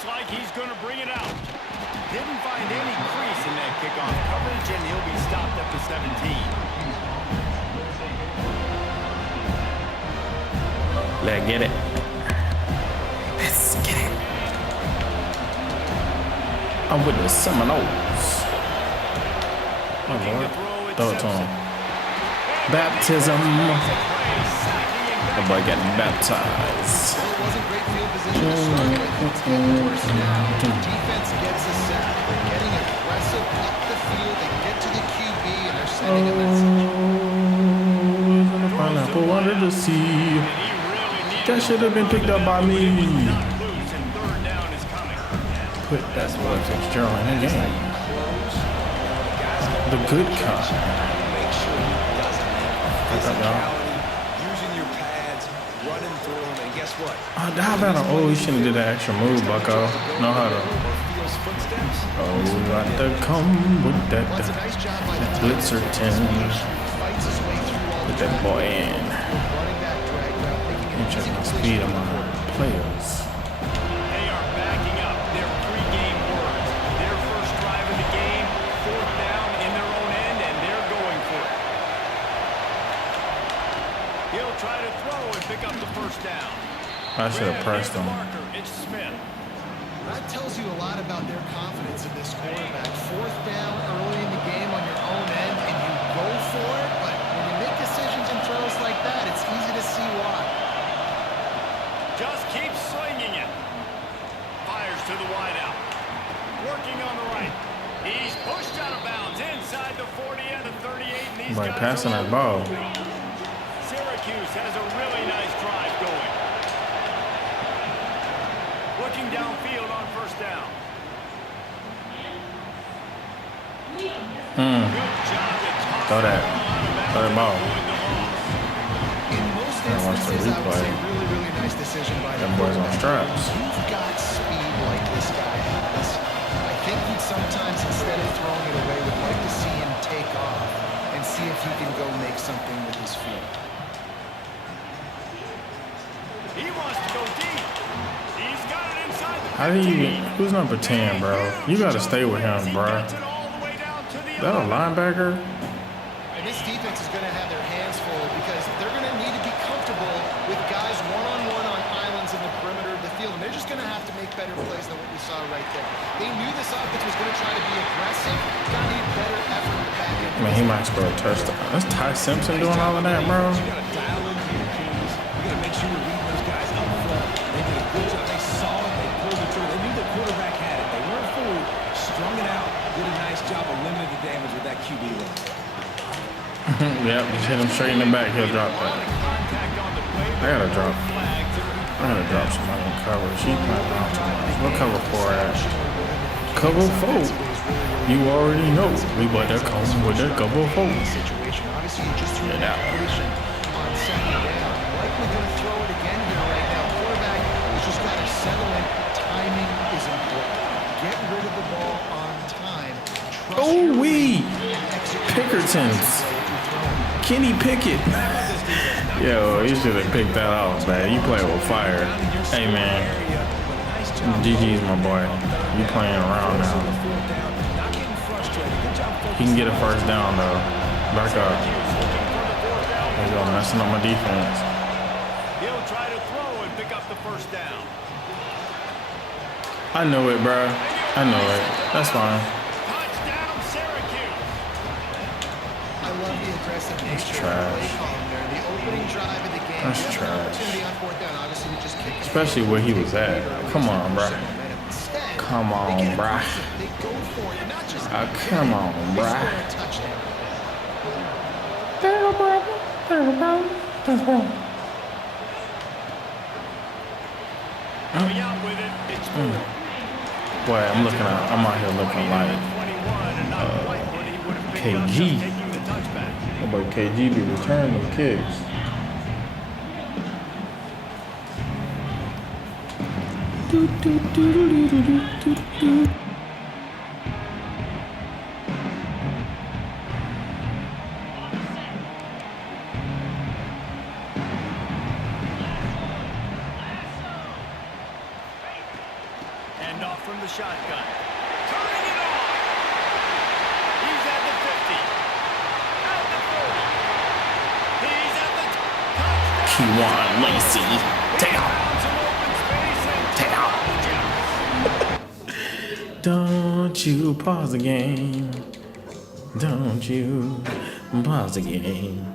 Looks like he's going to bring it out. Didn't find any crease in that kickoff coverage, and he'll be stopped at the 17. Let's get it. Let's get it. I'm with the Seminoles. Oh, Lord. Throw it to him. Baptism. The boy getting baptized. Wasn't great field position to start with. Let's get the first down. Defense gets a sack. They're getting aggressive up the field. They get to the QB and they're sending a message. Oh, the pineapple under the sea. That should have been picked up by me. Put that boy Fitzgerald in the game. The good kind. What's up, y'all? Using your pads, running through them, and guess what? How about you shouldn't have did that extra move, Bucko. Know how to. Oh, got to come with that blitzer 10. Put that boy in. Check the speed of my players. They are backing up their pre-game words. Their first drive of the game, 4th down in their own end, and they're going for it. He'll try to throw and pick up the first down. I should have pressed him. It's Smith. That tells you a lot about their confidence in this quarterback. 4th down early in the game on your own end, and you go for it, but when you make decisions and throws like that, it's easy to see why. Just keeps swinging it. Fires to the wideout. Working on the right. He's pushed out of bounds inside the 40 and the 38. And these By passing that ball. Syracuse has a really nice drive going. Looking downfield on 1st down. Good job to toss Throw that. Throw that ball. In most I watched the instances, I would replay. say really nice decision by the Them boys on quarterback. straps. You've got speed like this guy has. I think he'd sometimes, instead of throwing it away, would like to see him take off and see if he can go make something with his feet. He wants to go deep. He's got it inside the 15. How do you? Who's number 10, bro? You gotta stay with him, bro. Gets it all the way down to the Is that a linebacker? And this defense is going to have their hands full because they're going to need to be comfortable with guys one-on-one on islands in the perimeter of the field. And they're just going to have to make better plays than what we saw right there. They knew this offense was going to try to be aggressive. Got to need better effort in the back end. I mean, he might score a touchdown. That's Ty Simpson doing all of that, bro. You got to dial in your cues. You got to make sure you're reading those guys up front. They did a good job. They saw it. They pulled the trigger. They knew the quarterback had it. They weren't fooled. Strung it out. Did a nice job of limiting the damage with that QB run. Yep, just hit him straight in the back. He'll drop that. I gotta drop somebody in cover. She playing around too much. What cover 4 at? Cover 4. You already know. We about to come with that cover 4. Obviously, you just threw an action on 2nd down. Likely going to throw it again here right now. Quarterback has just got to settle in. Timing is important. Get rid of the ball on time. Oh, we Pickertons. Kenny Pickett. Yo, you should have picked that off, man. You play with fire. Hey, man. GG's my boy. You playing around now. He can get a 1st down, though. Back up. There you go, messing up my defense. He'll try to throw and pick up the 1st down. I know it, bro. I know it. That's fine. Touchdown, Syracuse. I love the aggressive nature of the play calling there. The opening drive of the game. That's You have an trash. opportunity on 4th down, obviously, to just kick it. Especially where he was at. Come on, bro. Come on, bro. They go for it, not just Come on, they bro. score a touchdown. Coming out with it, it's Boy, I'm out here looking like 21 and not quite what he would have picked up KG. just taking the touchback. How about KG be returning the kicks? shotgun. Turning it on. He's at the 50. At the 40. He's at the touchdown. Keywan Lacey. Take out. Don't you pause the game. Don't you pause the game.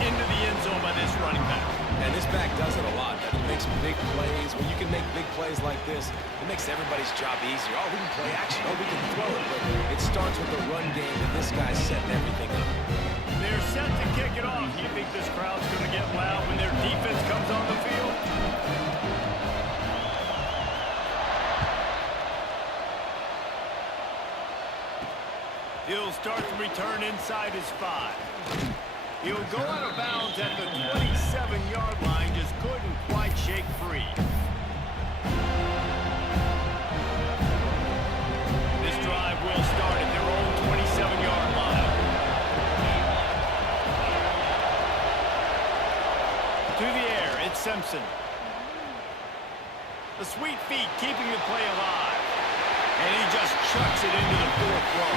Into the end zone by this running back. And this back does it a lot. He makes big plays. When you can make big plays like this, it makes everybody's job easier. Oh, we can play action. Oh, we can throw it. But it starts with the run game, and this guy's setting everything up. They're set to kick it off. You think this crowd's going to get loud when their defense comes on the field? He'll start the return inside his 5. He'll go out of bounds at the 27-yard line, just couldn't quite shake free. This drive will start at their own 27-yard line. To the air, it's Simpson. The sweet feet keeping the play alive. And he just chucks it into the 4th row.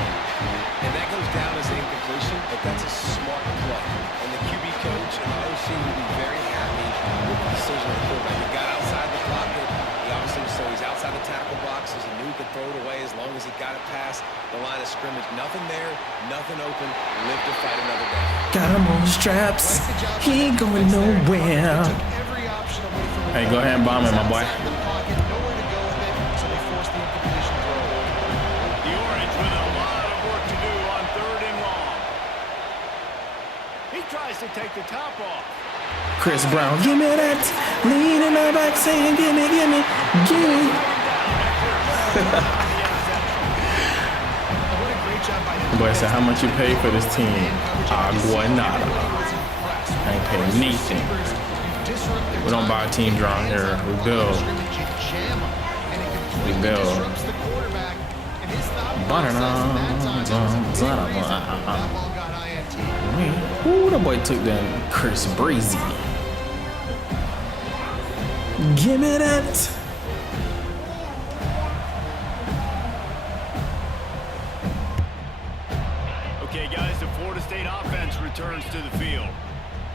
And that goes down as an incompletion, but that's a smart play. And the QB coach and the OC will be very happy with the decision of the quarterback. He got outside the pocket. He obviously, so he's outside the tackle boxes. He knew he could throw it away as long as he got it past the line of scrimmage. Nothing there, nothing open. Live to fight another day. Got him on straps. He ain't going nowhere. Hey, go ahead and bomb him, my boy. Tries to take the top off. Chris Brown, give me that. Lean in my back saying, give me. Boy said, how much you pay for this team? Agua nada. I ain't paying anything. We don't buy a team drawn here. We build. Ooh, that boy took that Chris Breezy. Give me that. Okay, guys, the Florida State offense returns to the field.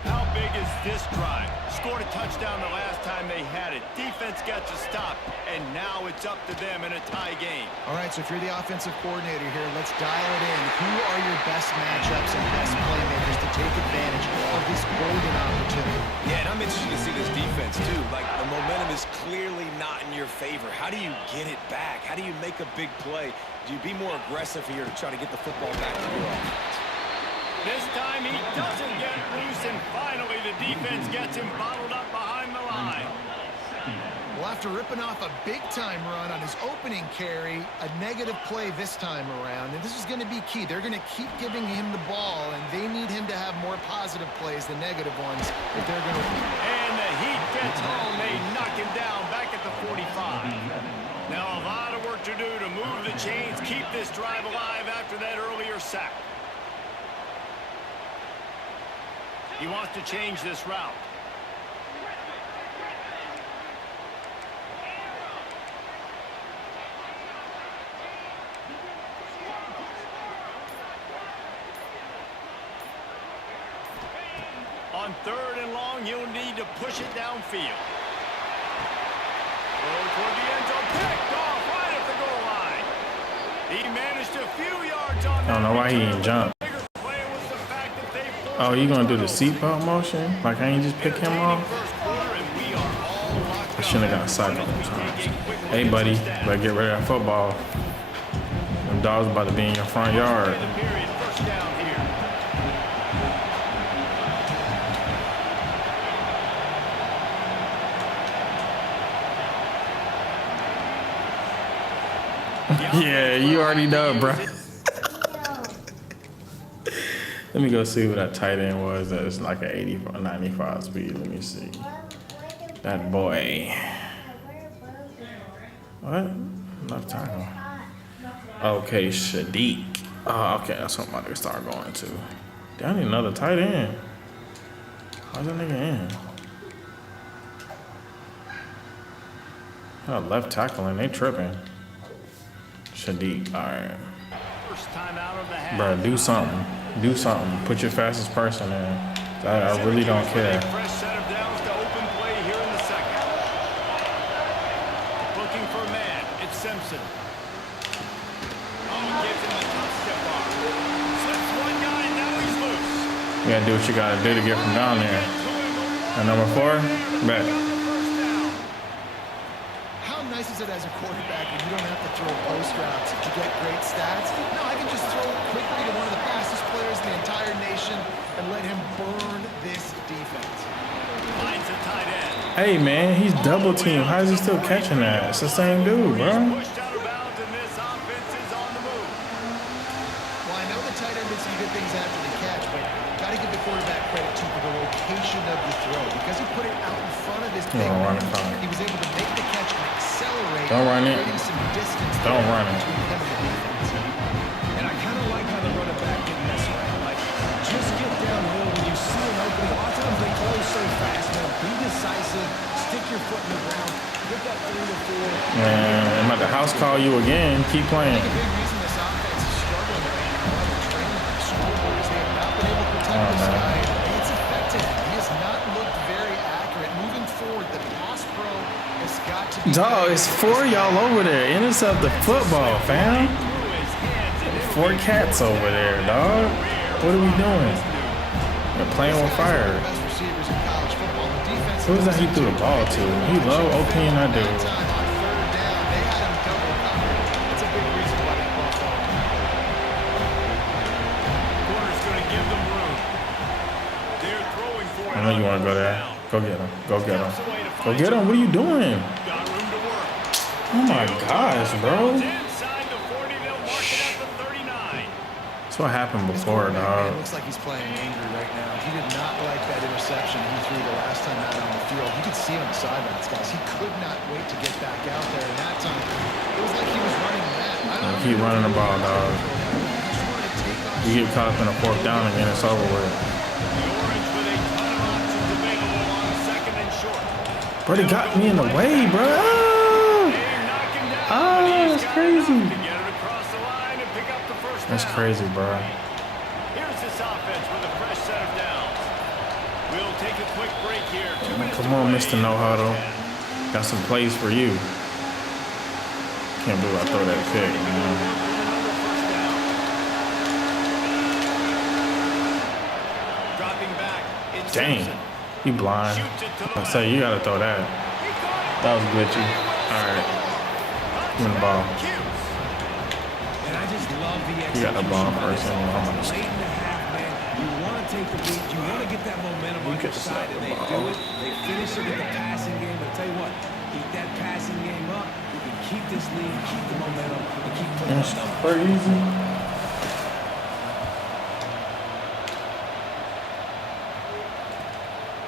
How big is this drive? Scored a touchdown the last time they had it. Defense gets a stop, and now it's up to them in a tie game. All right, so if you're the offensive coordinator here, let's dial it in. Who are your best matchups and best playmakers to take advantage of this golden opportunity? Yeah, and I'm interested to see this defense, too. Like, the momentum is clearly not in your favor. How do you get it back? How do you make a big play? Do you be more aggressive here to try to get the football back to your offense? This time he doesn't get loose, and finally the defense gets him bottled up behind the line. Well, after ripping off a big-time run on his opening carry, a negative play this time around, and this is going to be key. They're going to keep giving him the ball, and they need him to have more positive plays than negative ones if they're going to win. And the Heat gets home. They knock him down back at the 45. Now a lot of work to do to move the chains, keep this drive alive after that earlier sack. He wants to change this route. On 3rd and long, he'll need to push it downfield. Toward the end zone, picked off right at the goal few yards on I don't know why he didn't jump. bigger play was the fact that they forced Oh, you gonna do the seatbelt motion? Like, I ain't just pick him off? first quarter, and we are all locked I shouldn't have got cycled sometimes. Hey, buddy, better get rid of that football. Them dogs about to be in your front yard. the period. First down here. Yeah, you already know, bro. Let me go see what that tight end was. That was like an 85, 95 speed. Let me see. That boy. What? Left tackle. Okay, Shadiq. Oh, okay, that's what I'm about to start going to. Damn, I need another tight end. How's that nigga in? Left tackle and they tripping. Shadiq, alright. First time out of the half. Bro, do something. Do something. Put your fastest person in. I really don't care. Fresh set of downs to open play here in the second. Looking for a man. It's Simpson. Oh, gives him a tough step off. Slips one guy, and now he's loose. You gotta do what you gotta do to get from down there. And number 4, bet. How nice is it as a quarterback when you don't have to throw post routes to get great stats? No, I can just throw it quickly to one of the fastest players in the entire nation and let him burn this defense. Finds a tight end. Hey man, he's double teamed. How is he still catching that? It's the same dude, bro. Pushed out of bounds, and this offense is on the move. Well, I know the tight end did some good things after the catch, but got to give the quarterback credit too for the location of the throw because he put it out in front of his big man. He was able to make the catch and accelerate. Don't run it. creating some distance Don't there run it. between him and the defense. And I kind of like how the running back didn't mess around. Like, just get downhill when you see an opening. A lot of times they close so fast, man. Be decisive. Stick your foot in the ground. Get that 3 to 4. Man, I'm about to house call you again. Keep I playing. think a big reason this offense is struggling right now in training and scoreboard is they have not been able to protect this man. guy. It's affected him. He has not looked very accurate. Moving forward, the pass pro has got to be... Dog, it's 4 y'all over there. Intercept the football, fam. 4 cats over there, dog. What are we doing? We're playing with fire. Best receivers in college football. The defense... Who's that he threw the ball to? He low, OP, and I do. Time on third down, they had him double covered. That's a big reason why they bumped off. Corner's going to give them room. They're throwing for it. I know you want to go there. Go get him. Go get him. Go get him. What are you doing? Got room to work. Oh my gosh, bro. Inside the 40, they'll mark it at the 39. That's what happened before, Man, dog. looks like he's playing angry right now. He did not like that interception he threw the last time out on the field. You could see on the sidelines, guys. He could not wait to get back out there. And that time, it was like he was running mad. Keep running the ball, dog. He just wanted to take off. You get caught up in a 4th down again, it's over with. The Orange with a ton of options available on second and short. Bro, they got me in the way, bro. They're knocking down. Oh, that's crazy. To get it across the line and pick up the first That's down. crazy, bro. Here's this offense with a fresh set of downs. We'll take a quick break here. 2 minutes Come on, away. Mr. No Huddle. Got some plays for you. Can't believe I throw that pick, man. Dropping back. It's Dang. Simpson. He blind. Shoots it to the I say, you got to throw that. That was glitchy. All right. Give me the ball. And I just love the You got the ball execution by first, this and I'm offense. gonna- Late in the half, man, you want to take the lead. You want to get that momentum on your side, and they do it. They finish it with the passing game. But I'll tell you what, keep that passing game up. You can keep this lead, keep the momentum, and keep putting That's up numbers. crazy.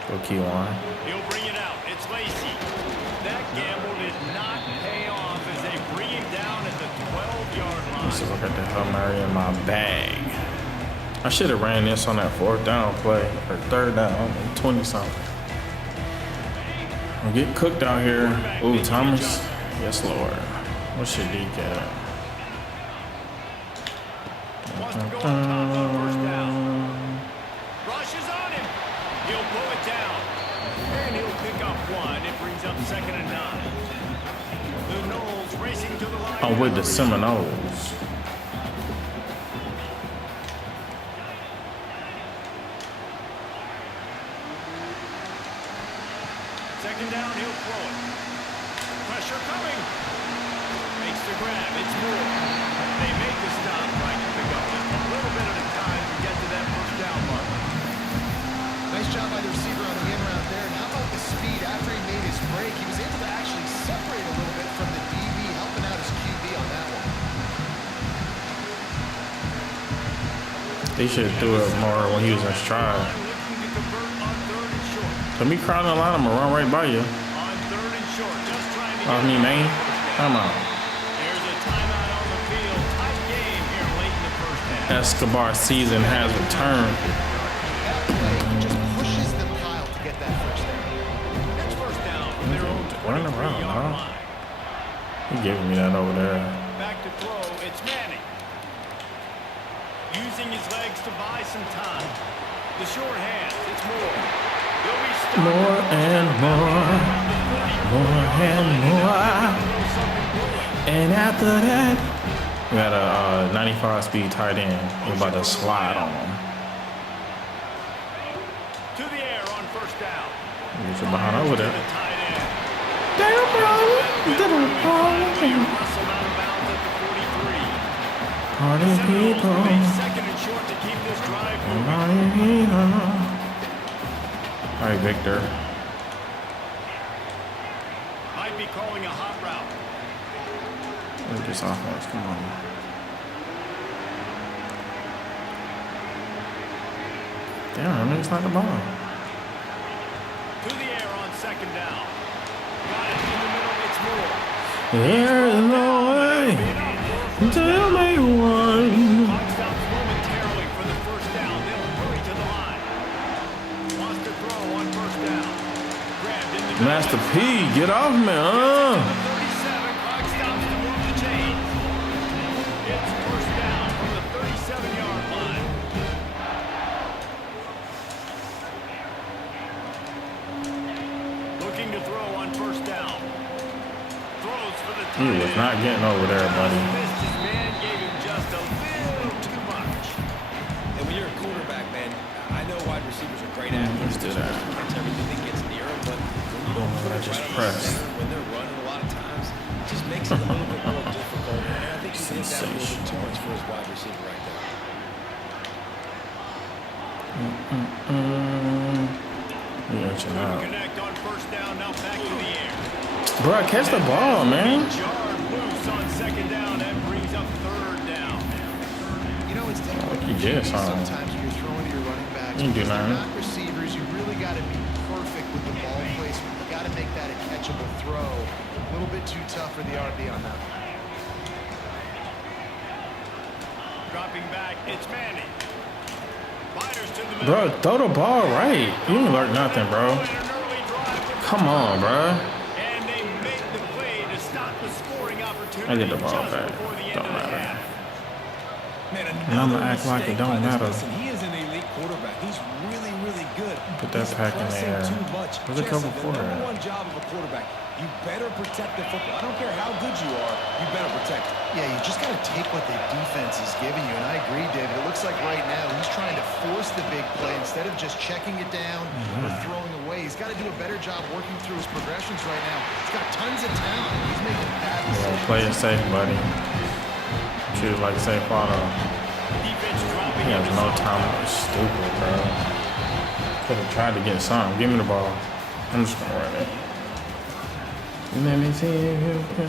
Go Keyline. He'll bring it out. It's Lacy. That gamble did not pay off as they bring him down at the 12-yard line. Let's look at the Hail Mary in my bag. I should have ran this on that 4th down play, or 3rd down, 20-something. I'm getting cooked out here. Ooh, Thomas. Yes, Lord. What should he get? Wants to go on top on first down. Rushes on him. He'll pull it down. And he'll pick up 1. It brings up 2nd and 9. The Knowles racing to the line. I'm with the Seminoles. Second down, he'll throw it. Pressure coming. Makes the grab. It's Moore. They make the stop, trying to pick up just a little bit at a time to get to that first down mark. Nice job by the receiver on the in route there. And how about the speed after he made his break? He was able to actually separate a little bit from the DB, helping out his QB on that one. They should have threw it more when he was in stride. Looking to convert on third and short. Let me crowd the line, I'm gonna run right by you. On third and short, just trying to I mean, man, come on. There's a timeout on the field. Tight game here late in the first half. Escobar season has returned. That play just pushes the pile to get that first down. Next first down from their own Running around, 23-yard huh? line. He giving me that over there. Back to throw, it's Manning. Using his legs to buy some time. The short hands, it's Moore. He'll be stopped. More and more, more and more. And after that, we got a 95 speed tight end. We're about to slide on him. To the air on first down. Get you behind over To there. the tight end. Damn, bro. Damn, Russell out of bounds at the 43. Party people. Second and short to keep this drive moving. Party people. All right, Victor. Might be calling a hot route. Look at this offense. Come on. Damn, niggas not the ball. To the air on second down. Got it in the middle, it's Moore. There is no way to make one. Clock stops momentarily for the first down. They'll hurry to the line. Wants to throw on first down. Grabbed in the middle. Master P, get off me, 37. Clock stops to move the chains. It's first down from the 37-yard line. Looking to throw on first down. Throws for the He was not getting over there, buddy. Missed his man, gave him just a little too much. And when you're a quarterback, man, I know wide receivers are great athletes. Let's do that. Catch everything that gets near them, but when you don't put I it just right on the pressed. center, when they're running a lot of times, it just makes it a little bit more difficult. And I think he did that a little bit too much for his wide receiver right there. Yeah, chill out. Connect on first down, now back to the air. Bro, catch the ball, man. Jarred loose on second down. That brings up third down. You know, it's Like you did something. sometimes when you're throwing to your running backs. You do because they're nothing. not receivers. You really got to be perfect with the ball placement. You got to make that a catchable throw. A little bit too tough for the RB on that. Dropping back, it's Manning. Fighters to the middle. Bro, throw the ball right. You didn't learn nothing, bro. An early drive with Come on, bro. And they make the play to stop the scoring opportunity. I get the ball just back. before the end Don't of the matter. half. Man, And I'ma another act like it mistake don't by this- matter. Listen, he is an elite quarterback. He's really, really good. Put that He's pack in pressing there. too much. Where's the cover Jesse, for the it? number one job of a quarterback, you better protect the football. I don't care how good you are, you better protect it. Yeah, you just got to take what the defense is giving you. And I agree, David. It looks like right now he's trying to force the big play instead of just checking it down or throwing away. He's got to do a better job working through his progressions right now. He's got tons of talent. He's making bad decisions. Play it safe, buddy. Choose like safe auto. Defense dropping He has into no zone. time. Stupid, bro. Could have tried to get something. Give me the ball. I'm just gonna run it. Let me see if you can.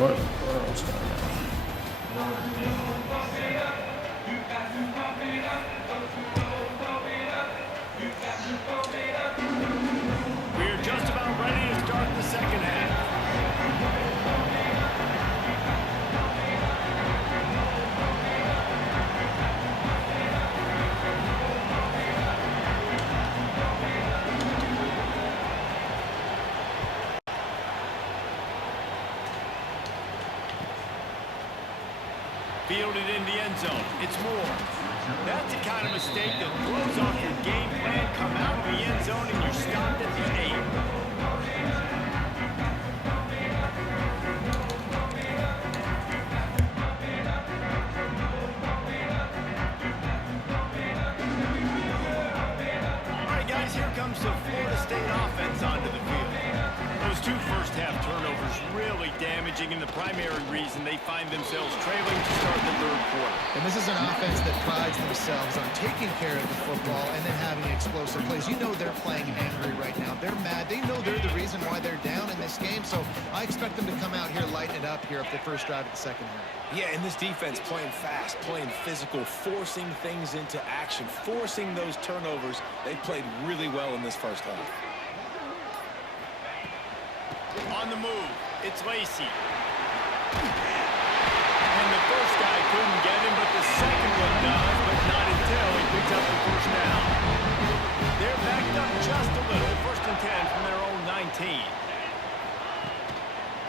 What else going on? We're just about ready to start the second half. Fielded in the end zone. It's Moore. That's the kind of mistake that throws off your game plan. Come out of the end zone and you're stopped at the 8. All right, guys, here comes the Florida State offense onto the field. half turnovers really damaging, and the primary reason they find themselves trailing to start the third quarter. And this is an offense that prides themselves on taking care of the football and then having explosive plays. You know they're playing angry right now. They're mad. They know they're the reason why they're down in this game, so I expect them to come out here, lighten it up here up the first drive of the second half. Yeah, and this defense playing fast, playing physical, forcing things into action, forcing those turnovers. They played really well in this first half. On the move, it's Lacey. And the first guy couldn't get him, but the second one does, but not until he picks up the first down. They're backed up just a little, 1st and 10 from their own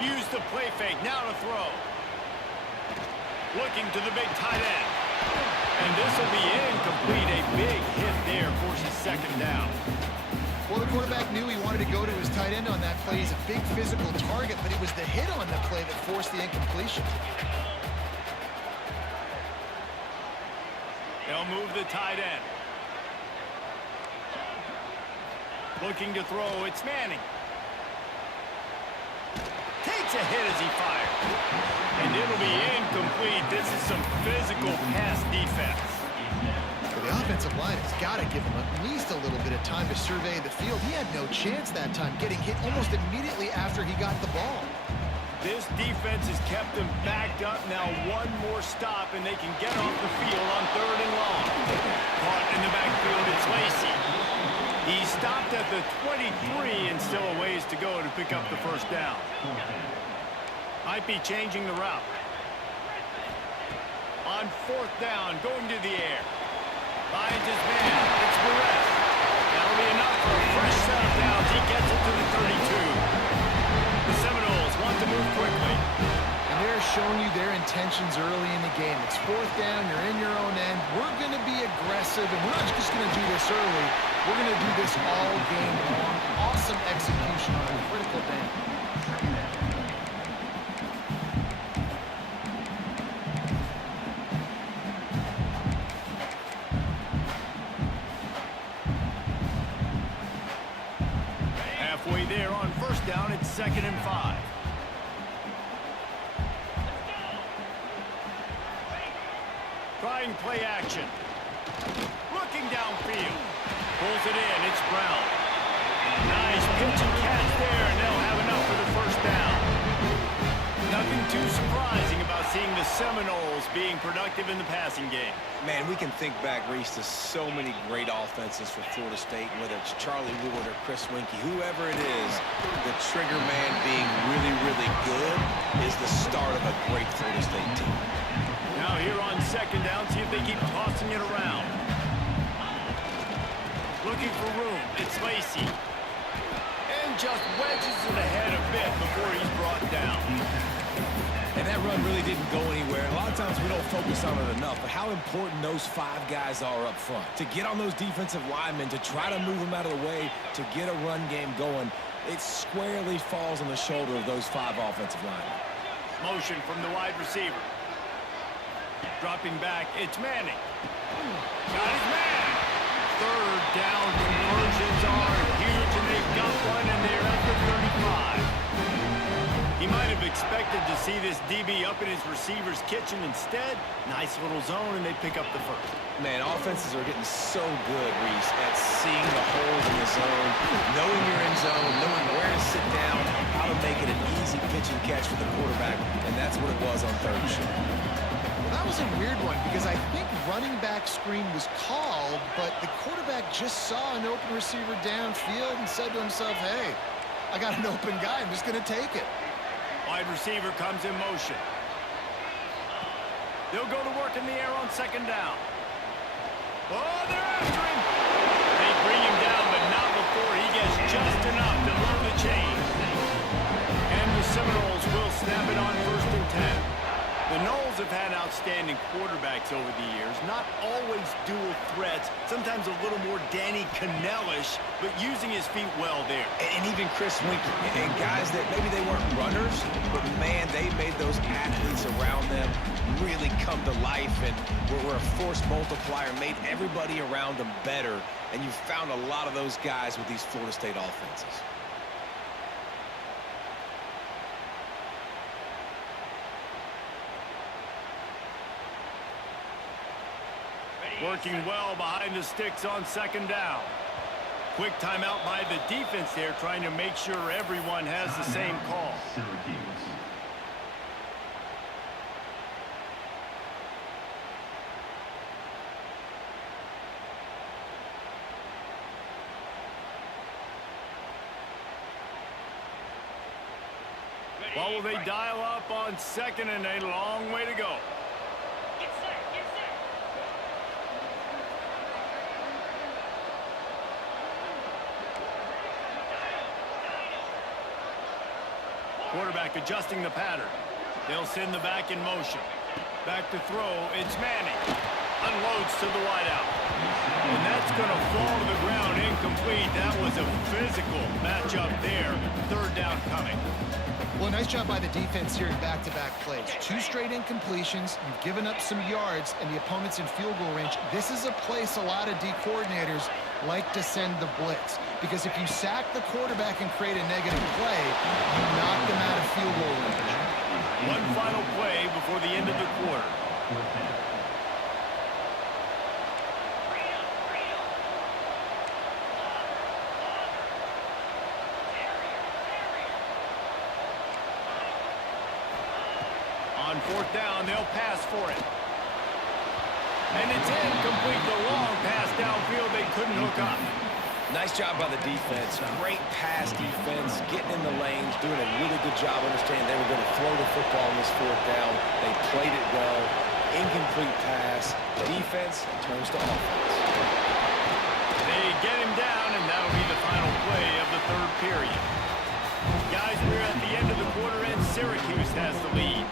19. Use the play fake, now to throw. Looking to the big tight end. And this will be incomplete. A big hit there forces 2nd down. Well, the quarterback knew he wanted to go to his tight end on that play. He's a big physical target, but it was the hit on the play that forced the incompletion. They'll move the tight end. Looking to throw, it's Manning. Takes a hit as he fires. And it'll be incomplete. This is some physical pass defense. The offensive line has got to give him at least a little bit of time to survey the field. He had no chance that time, getting hit almost immediately after he got the ball. This defense has kept them backed up. Now one more stop, and they can get off the field on 3rd and long. Caught in the backfield, it's Lacey. He stopped at the 23 and still a ways to go to pick up the first down. Might be changing the route. On 4th down, going to the air. Finds his man. It's Perez. That'll be enough for a fresh set of downs. He gets it to the 32. The Seminoles want to move quickly. And they're showing you their intentions early in the game. It's 4th down. You're in your own end. We're going to be aggressive, and we're not just going to do this early. We're going to do this all game long. Awesome execution on a critical down. Halfway there on 1st down, it's 2nd and 5. Trying play action. Looking downfield. Pulls it in. It's Brown. Nice pitch and catch there, and they'll have enough for the first down. Nothing too surprising about seeing the Seminoles being productive in the passing game. Man, we can think back, Reese, to so many great offenses for Florida State, whether it's Charlie Ward or Chris Winkie, whoever it is, the trigger man being really, really good is the start of a great Florida State team. Now here on 2nd down, see if they keep tossing it around. Looking for room, it's Lacey. And just wedges it ahead a bit before he's brought down. And that run really didn't go anywhere. A lot of times we don't focus on it enough, but how important those 5 guys are up front. To get on those defensive linemen, to try to move them out of the way, to get a run game going, it squarely falls on the shoulder of those 5 offensive linemen. Motion from the wide receiver. Dropping back, it's Manning. Got his man. 3rd down conversions are huge, and they've got one, and they're at the 35. He might have expected to see this DB up in his receiver's kitchen. Instead, nice little zone, and they pick up the first. Man, offenses are getting so good, Reese, at seeing the holes in the zone, knowing you're in zone, knowing where to sit down, how to make it an easy pitch and catch for the quarterback, and that's what it was on 3rd and short. That was a weird one because I think running back screen was called, but the quarterback just saw an open receiver downfield and said to himself, hey, I got an open guy. I'm just going to take it. Wide receiver comes in motion. They'll go to work in the air on 2nd down. Oh, they're after him. They bring him down, but not before he gets just enough to load the chain. And the Seminoles will snap it on 1st and 10. The Noles have had outstanding quarterbacks over the years, not always dual threats, sometimes a little more Danny Cannell-ish, but using his feet well there. And even Chris Winkie, and guys that maybe they weren't runners, but man, they made those athletes around them really come to life and were a force multiplier, made everybody around them better, and you found a lot of those guys with these Florida State offenses. Working well behind the sticks on second down. Quick timeout by the defense there, trying to make sure everyone has the same call. What will they dial up on second and a long way to go? Quarterback adjusting the pattern. They'll send the back in motion. Back to throw. It's Manning. Unloads to the wideout. And that's going to fall to the ground incomplete. That was a physical matchup there. Third down coming. Well, nice job by the defense here in back-to-back plays. 2 straight incompletions. You've given up some yards, and the opponent's in field goal range. This is a place a lot of D coordinators like to send the blitz, because if you sack the quarterback and create a negative play, you knock them out of field goal range. One final play before the end of the quarter. On fourth down, they'll pass for it. And it's incomplete. The long pass downfield, they couldn't hook up. Nice job by the defense. Great pass defense, getting in the lanes, doing a really good job understanding they were going to throw the football on this fourth down. They played it well. Incomplete pass. Defense turns to offense. They get him down, and that'll be the final play of the third period. Guys, we're at the end of the quarter, and Syracuse has the lead.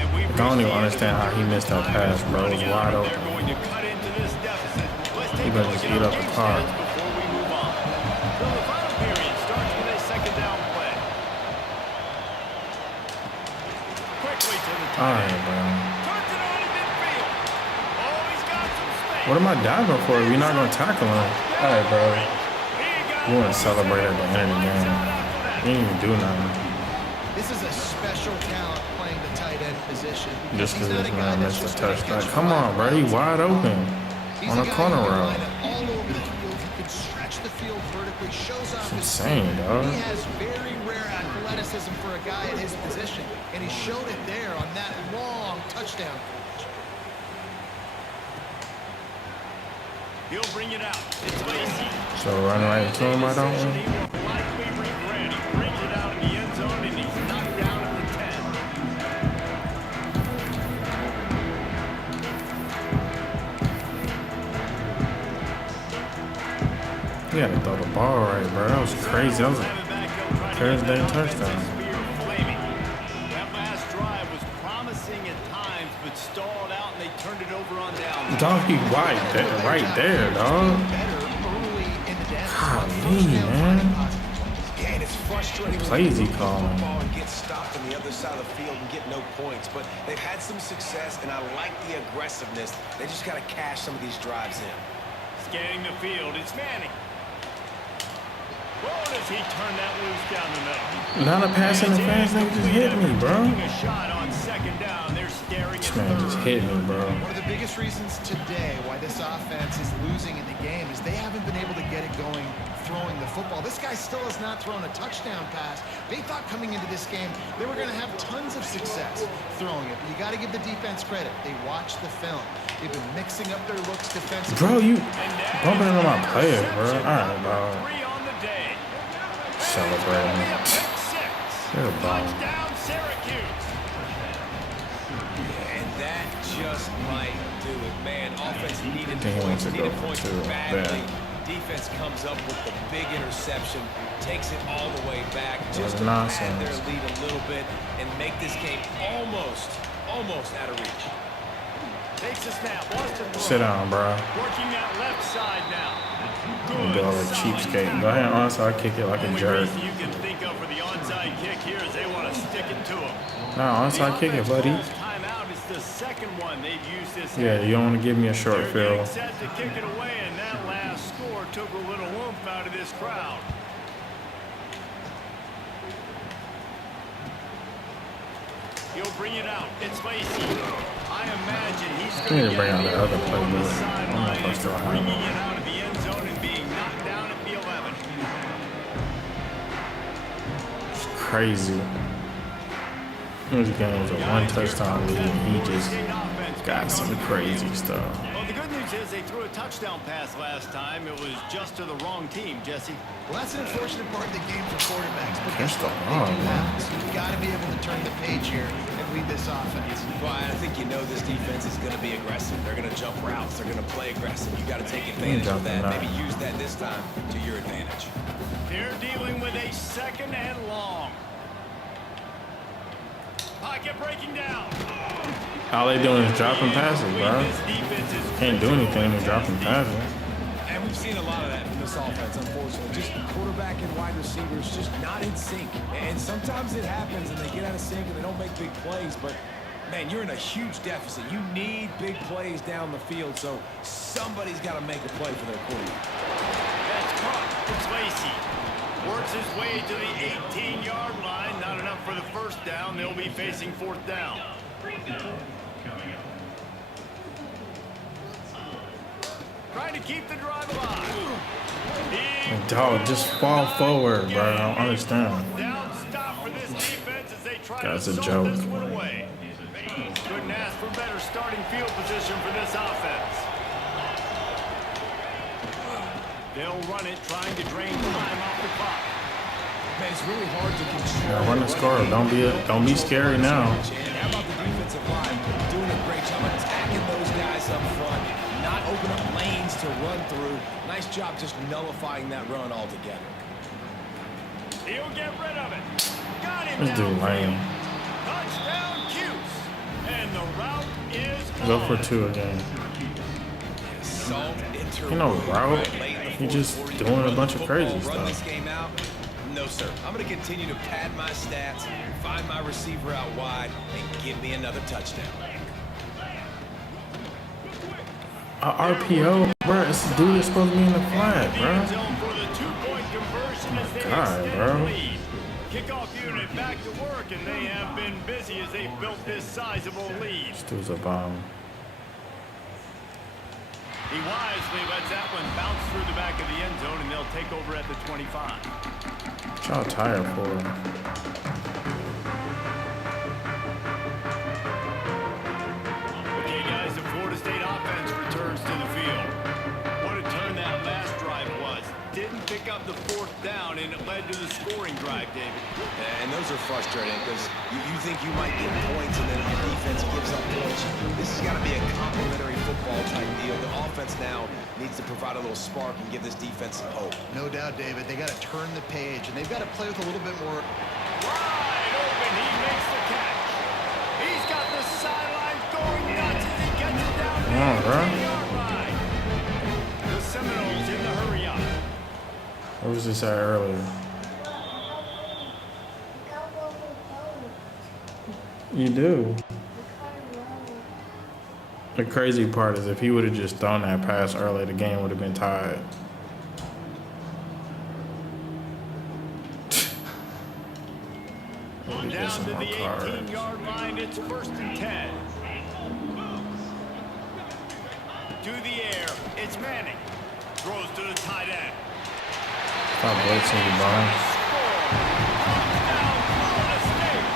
And we I don't even understand how he missed that pass, bro. It was wide open. They're going to cut into this deficit. Let's take He better just eat up the clock. before we move on. So the final period starts with a second down play. Quickly to the All right, bro. turns it on in midfield. Oh, he's got some space. What am I diving for? We're not going to tackle him. All right, bro. You want to celebrate at the end of the game. You didn't even do nothing. This is a special talent playing the tight end position. Just because He's this not a guy man that's missed a just gonna touchdown. catch Come on, bro. He wide open He's on a a guy corner who can route. line up all over the field. He can stretch the field vertically, shows off his insane, speed. dog. He has very rare athleticism for a guy at his position, and he showed it there on that long touchdown catch. He'll bring it out. It's Lacy. So run right to him, I don't He want. will likely regret. He brings it out in the end zone, and he's knocked down at the 10. He had to throw the ball right, bro. That was crazy. That was a Thursday touchdown. That last drive was promising at times, but stalled out, and they turned it over on down. Dog, he wide there, right there, dog. Better early in the down. Golly, man. Yeah, and it's frustrating Plays he when you calling. throw the football and get stopped on the other side of the field and get no points. But they've had some success, and I like the aggressiveness. They just got to cash some of these drives in. Scanning the field, it's Manning. Oh, does he turn that loose down the middle? Not a pass interference, nigga just hit me, bro. Taking a shot on second down. They're staring This at man just third. hit me, bro. One of the biggest reasons today why this offense is losing in the game is they haven't been able to get it going throwing the football. This guy still has not thrown a touchdown pass. They thought coming into this game they were going to have tons of success throwing it. But you got to give the defense credit. They watched the film. They've been mixing up their looks defensively. Bro, you And now bumping into my player, bro. All right, bro. 3 on the day. Celebrating. Pick 6. You're a bum. Touchdown, Syracuse. And that just might do it, man. Offense needed Think he wants points, to go needed for points two. badly. Yeah. Defense comes up with the big interception, takes it all the way back, just to nonsense. add their lead a little bit and make this game almost out of reach. Takes a snap. Wants to throw. Sit down, bro. Working that left side now. I'm doing a cheapskate. Go ahead, onside kick it like a Only jerk. reason you can think of for the onside kick here is they want to stick it to him. Nah, onside kick it, buddy. Timeout is the second one they've used this. Yeah, you don't want to give me a short They're getting field. set to kick it away, and that last score took a little oomph out of this crowd. He'll bring it out. It's Lacey. I imagine he's I going need to to bring out the other on the playbook. I don't know if I sideline still after have bringing it. it out of the end zone and being knocked down at the 11. It's crazy. This game was a one touchdown lead. He just got some crazy stuff. Well, the good news is they threw a touchdown pass last time. It was just to the wrong team, Jesse. Well, that's an unfortunate part of the game for quarterbacks. But That's the they wrong, do man. happen. So you've got to be able to turn the page here and lead this offense. Brian, I think you know this defense is going to be aggressive. They're going to jump routes. They're going to play aggressive. You got to take advantage of that. Maybe use that this time to your advantage. They're dealing with a 2nd and long. Pocket breaking down. All they doing is dropping passes, bro. This defense is Can't do anything to dropping passes. And we've seen a lot of that from this offense, unfortunately. Just quarterback and wide receivers just not in sync. And sometimes it happens and they get out of sync and they don't make big plays. But, man, you're in a huge deficit. You need big plays down the field. So somebody's got to make a play for their quarterback. That's caught. It's Lacey. Works his way to the 18-yard line. Not enough for the first down. They'll be facing 4th down. Trying to keep the drive alive. Dog, just fall forward, bro. I don't understand. Down stop for this defense as they try That's to a soak joke. this one away. Couldn't ask for better starting field position for this offense. They'll run it, trying to drain time off the clock. Man, it's really hard to control. Yeah, run the score. Don't be scary now. And how about the defensive line doing a great job of attacking those guys up front, not open up lanes to run through. Nice job just nullifying that run altogether. He'll get rid of it. Got him Let's do downfield. lane. Touchdown, Cuse. And the route is Go on. for 2 again. Salt You know, route. He just doing a bunch of crazy Run stuff. this game out? No, sir. I'm going to continue to pad my stats, find my receiver out wide, and give me another touchdown. RPO, bro. This dude is supposed to be in the flat, The bro. end zone for the 2-point conversion as they God, extend bro. the lead. Kickoff unit back to work, and they have been busy as they've built this sizable lead. This dude's a bomb. He wisely lets that one bounce through the back of the end zone, and they'll take over at the 25. What y'all tired for? Okay, guys, the Florida State offense returns to the field. What a turn that last drive was. Didn't pick up the 4th down, and it led to the scoring drive, David. And those are frustrating because you think you might get points and then your defense gives up points. This has got to be a complementary football type deal. The offense now needs to provide a little spark and give this defense some hope. No doubt, David. They got to turn the page, and they've got to play with a little bit more. Wide open, he makes the catch. He's got the sidelines going nuts as he gets it down to the on, bro. 18-yard line. The Seminoles in the hurry up. What was this at earlier? You do. The crazy part is if he would have just thrown that pass earlier, the game would have been tied. On Get down some to more the cards. 18-yard line, it's 1st and 10. To the air, it's Manning. Throws to the tight end. Stop blitzing you, bro. Touchdown, Florida State.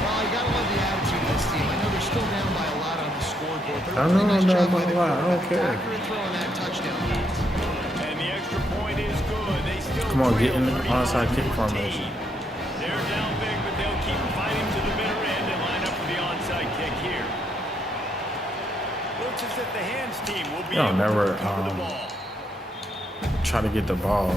Well, you got to love the attitude of this team. I know they're still down by a lot on the scoreboard, but I a really know nice they're job down by by the a lot. I don't quarterback. care. Accurate throw on that touchdown pass. And the extra point is good. They still Come on, get in the trail onside kick 31-14. formation. They're down big, but they'll keep fighting to the bitter end and line up for the onside kick here. Looks as if the hands team will be Y'all able never, to recover the ball. Try to get the ball.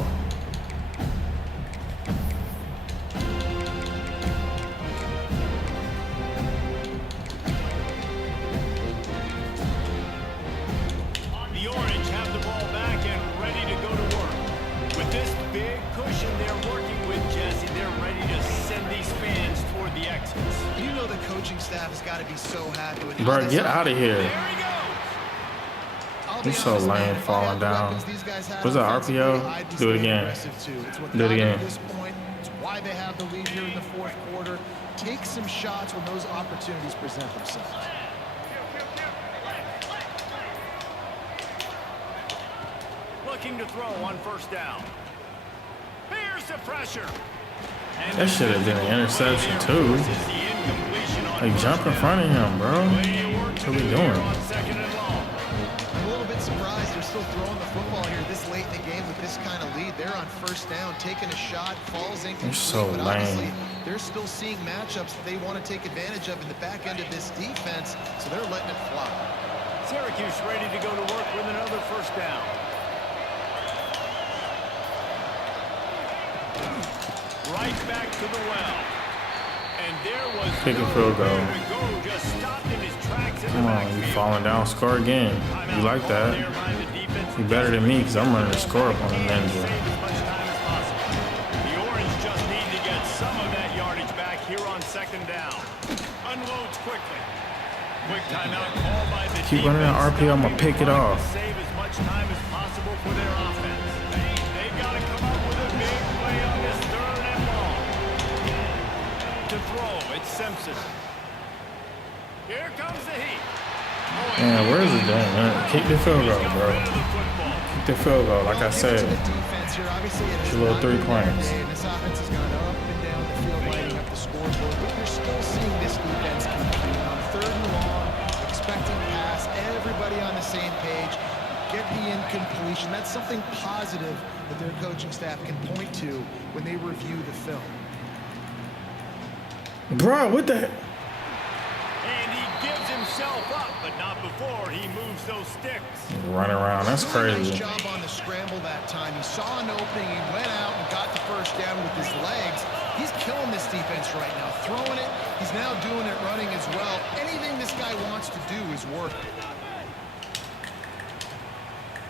The Orange have the ball back and ready to go to work. With this big cushion they're working with, Jesse, they're ready to send these fans toward the exits. You know the coaching staff has got to be so happy with Bro, get out of here. There he goes. I'll You're be so honest, man, lame if I falling had the down. weapons these guys had Was that offensively, RPO? I'd be Do it staying again. aggressive too. It's what Do it got them again. at this point. It's why they have the lead here in the 4th quarter. take some shots when those opportunities present themselves. Looking to throw on first down. Here's the pressure. And That should have been an interception too. Like jump in front of him, bro. What are we doing? I'm a little bit surprised they're still throwing the football here this late in the game with this kind of lead. They're on first down, taking a shot, falls incomplete. So but lame. obviously, they're still seeing matchups that they want to take advantage of in the back end of this defense, so they're letting it fly. Syracuse ready to go to work with another first down. Right back to the well. And there was Kick a field goal. nowhere to go, just stopped in his tracks in Come the on, you backfield. falling down, score again. You like that? There by the defense. You better than me because I'm running the score up on the Save ninja. as much time as possible. The Orange just need to get some of that yardage back here on second down. Unloads quickly. Quick timeout call by the Keep running that defense. RPO, I'm gonna pick it off. Save as much time as possible for their offense. They've got to come up with a big play on this third and long. To throw, it's Simpson. Here comes the heat. Man, where is it going, man? Kick the field goal, bro. Kick the field goal, like I said. It's a little 3 points. This offense has gone up and down the field, lighting up the scoreboard, but you're still seeing this defense compete on third and long, expecting pass, everybody on the same page, get the incompletion. That's something positive that their coaching staff can point to when they review the film. Bro, what the? And he gives himself up, but not before he moves those sticks. Run around, that's Really crazy. nice job on the scramble that time. He saw an opening, he went out and got the first down with his legs. He's killing this defense right now, throwing it. He's now doing it running as well. Anything this guy wants to do is working.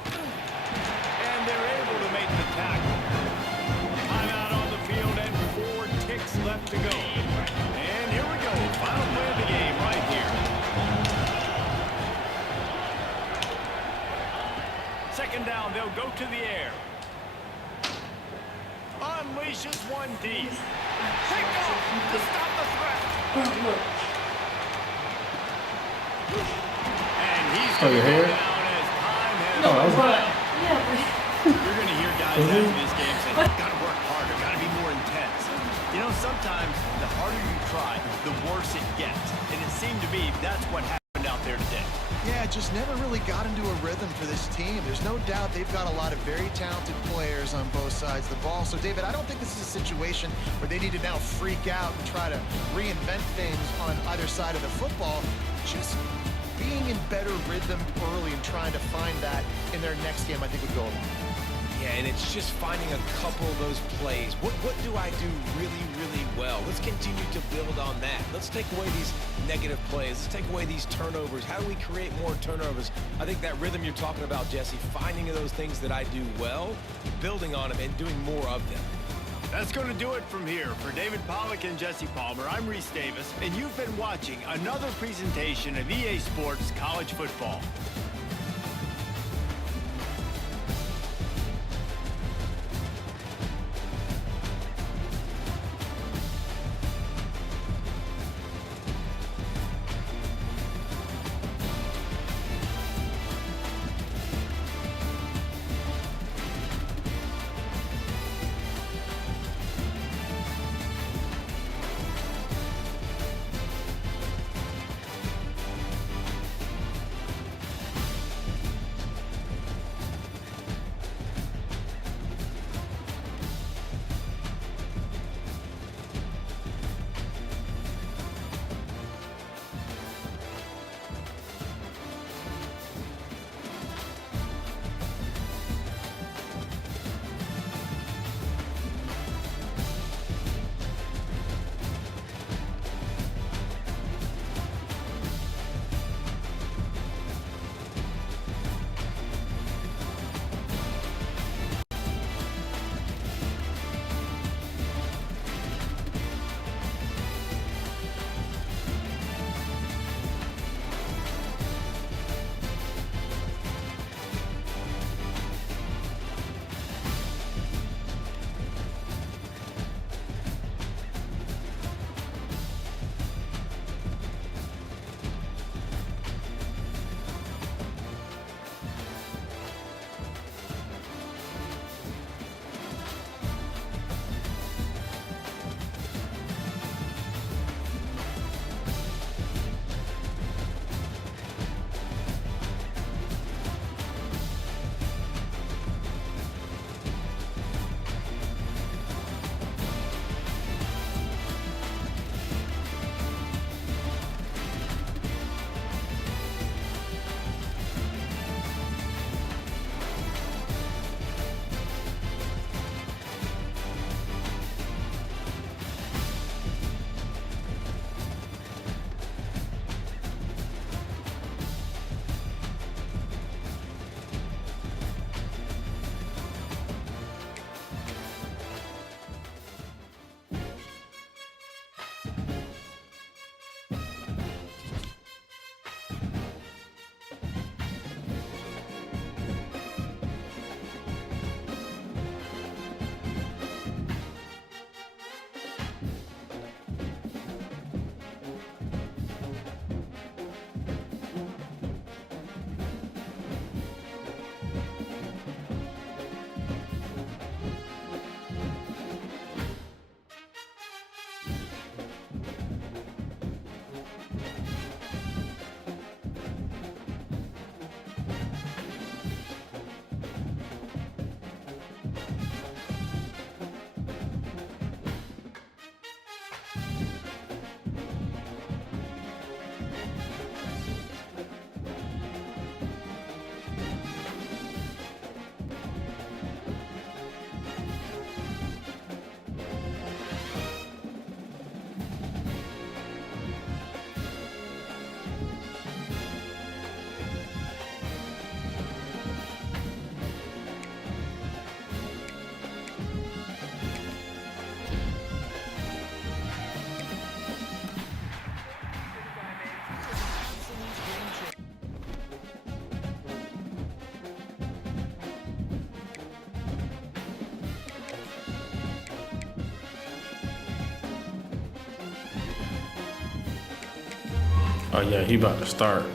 And they're able to make the tackle. Timeout on the field and 4 ticks left to go. And here we go. Final play of the game right here. Second down, they'll go to the air. Unleashes one deep. Pick off to stop the threat. And he's Oh, going your to go hair? down as time has No, that's run out. You're going to hear guys after this game say, got to work harder, got to be more intense. You know, sometimes the harder you try, the worse it gets. And it seemed to me that's what happened out there today. Yeah, just never really got into a rhythm for this team. There's no doubt they've got a lot of very talented players on both sides of the ball. So, David, I don't think this is a situation where they need to now freak out and try to reinvent things on either side of the football. Just being in better rhythm early and trying to find that in their next game, I think would go a long way. Yeah, and it's just finding a couple of those plays. What do I do really, really well? Let's continue to build on that. Let's take away these negative plays. Let's take away these turnovers. How do we create more turnovers? I think that rhythm you're talking about, Jesse, finding those things that I do well, building on them, and doing more of them. That's going to do it from here. For David Pollack and Jesse Palmer, I'm Reese Davis, and you've been watching another presentation of EA Sports College Football. Oh yeah, he about to start.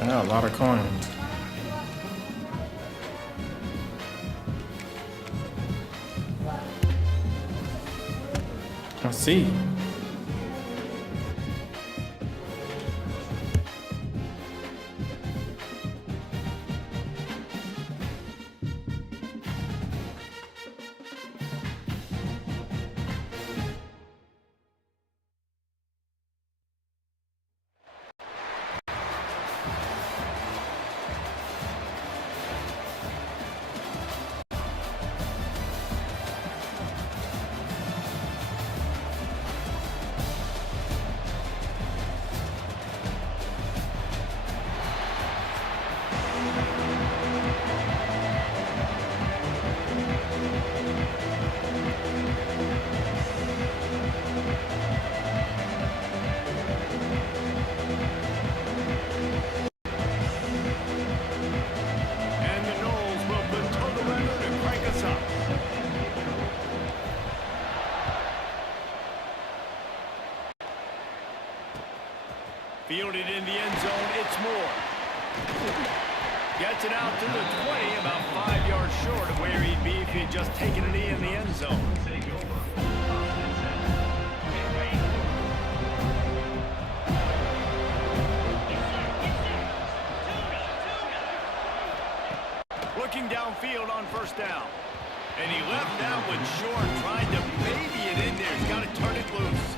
I got a lot of coins. Let's see. And the Knowles will put total under to crank us up. Fielded in the end zone, it's Moore. Gets it out to the 20, about 5 yards short of where he'd be if he had just taken a knee in the end zone. Looking downfield on first down. And he left that one short, tried to baby it in there. He's got to turn it loose.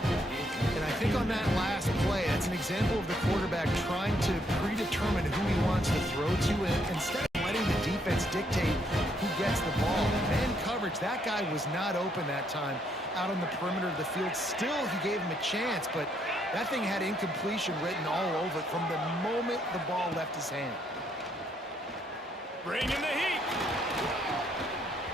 And I think on that last play, that's an example of the quarterback trying to predetermine who he wants to throw to, and instead of letting the defense dictate who gets the ball. Man coverage, that guy was not open that time out on the perimeter of the field. Still, he gave him a chance, but that thing had incompletion written all over it from the moment the ball left his hand. Bringing the heat.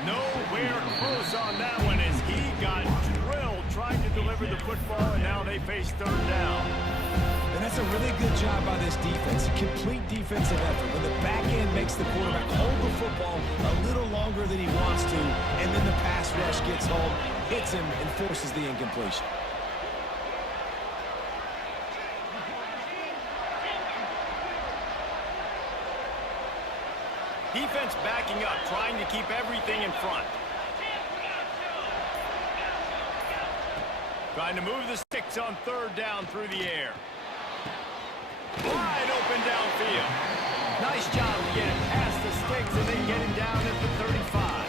Nowhere close on that one as he got drilled trying to deliver the football, and now they face third down. And that's a really good job by this defense. A complete defensive effort. When the back end makes the quarterback hold the football a little longer than he wants to, and then the pass rush gets home, hits him, and forces the incompletion. Defense backing up, trying to keep everything in front. Trying to move the sticks on third down through the air. Wide open downfield. Nice job to get it past the sticks and then get him down at the 35.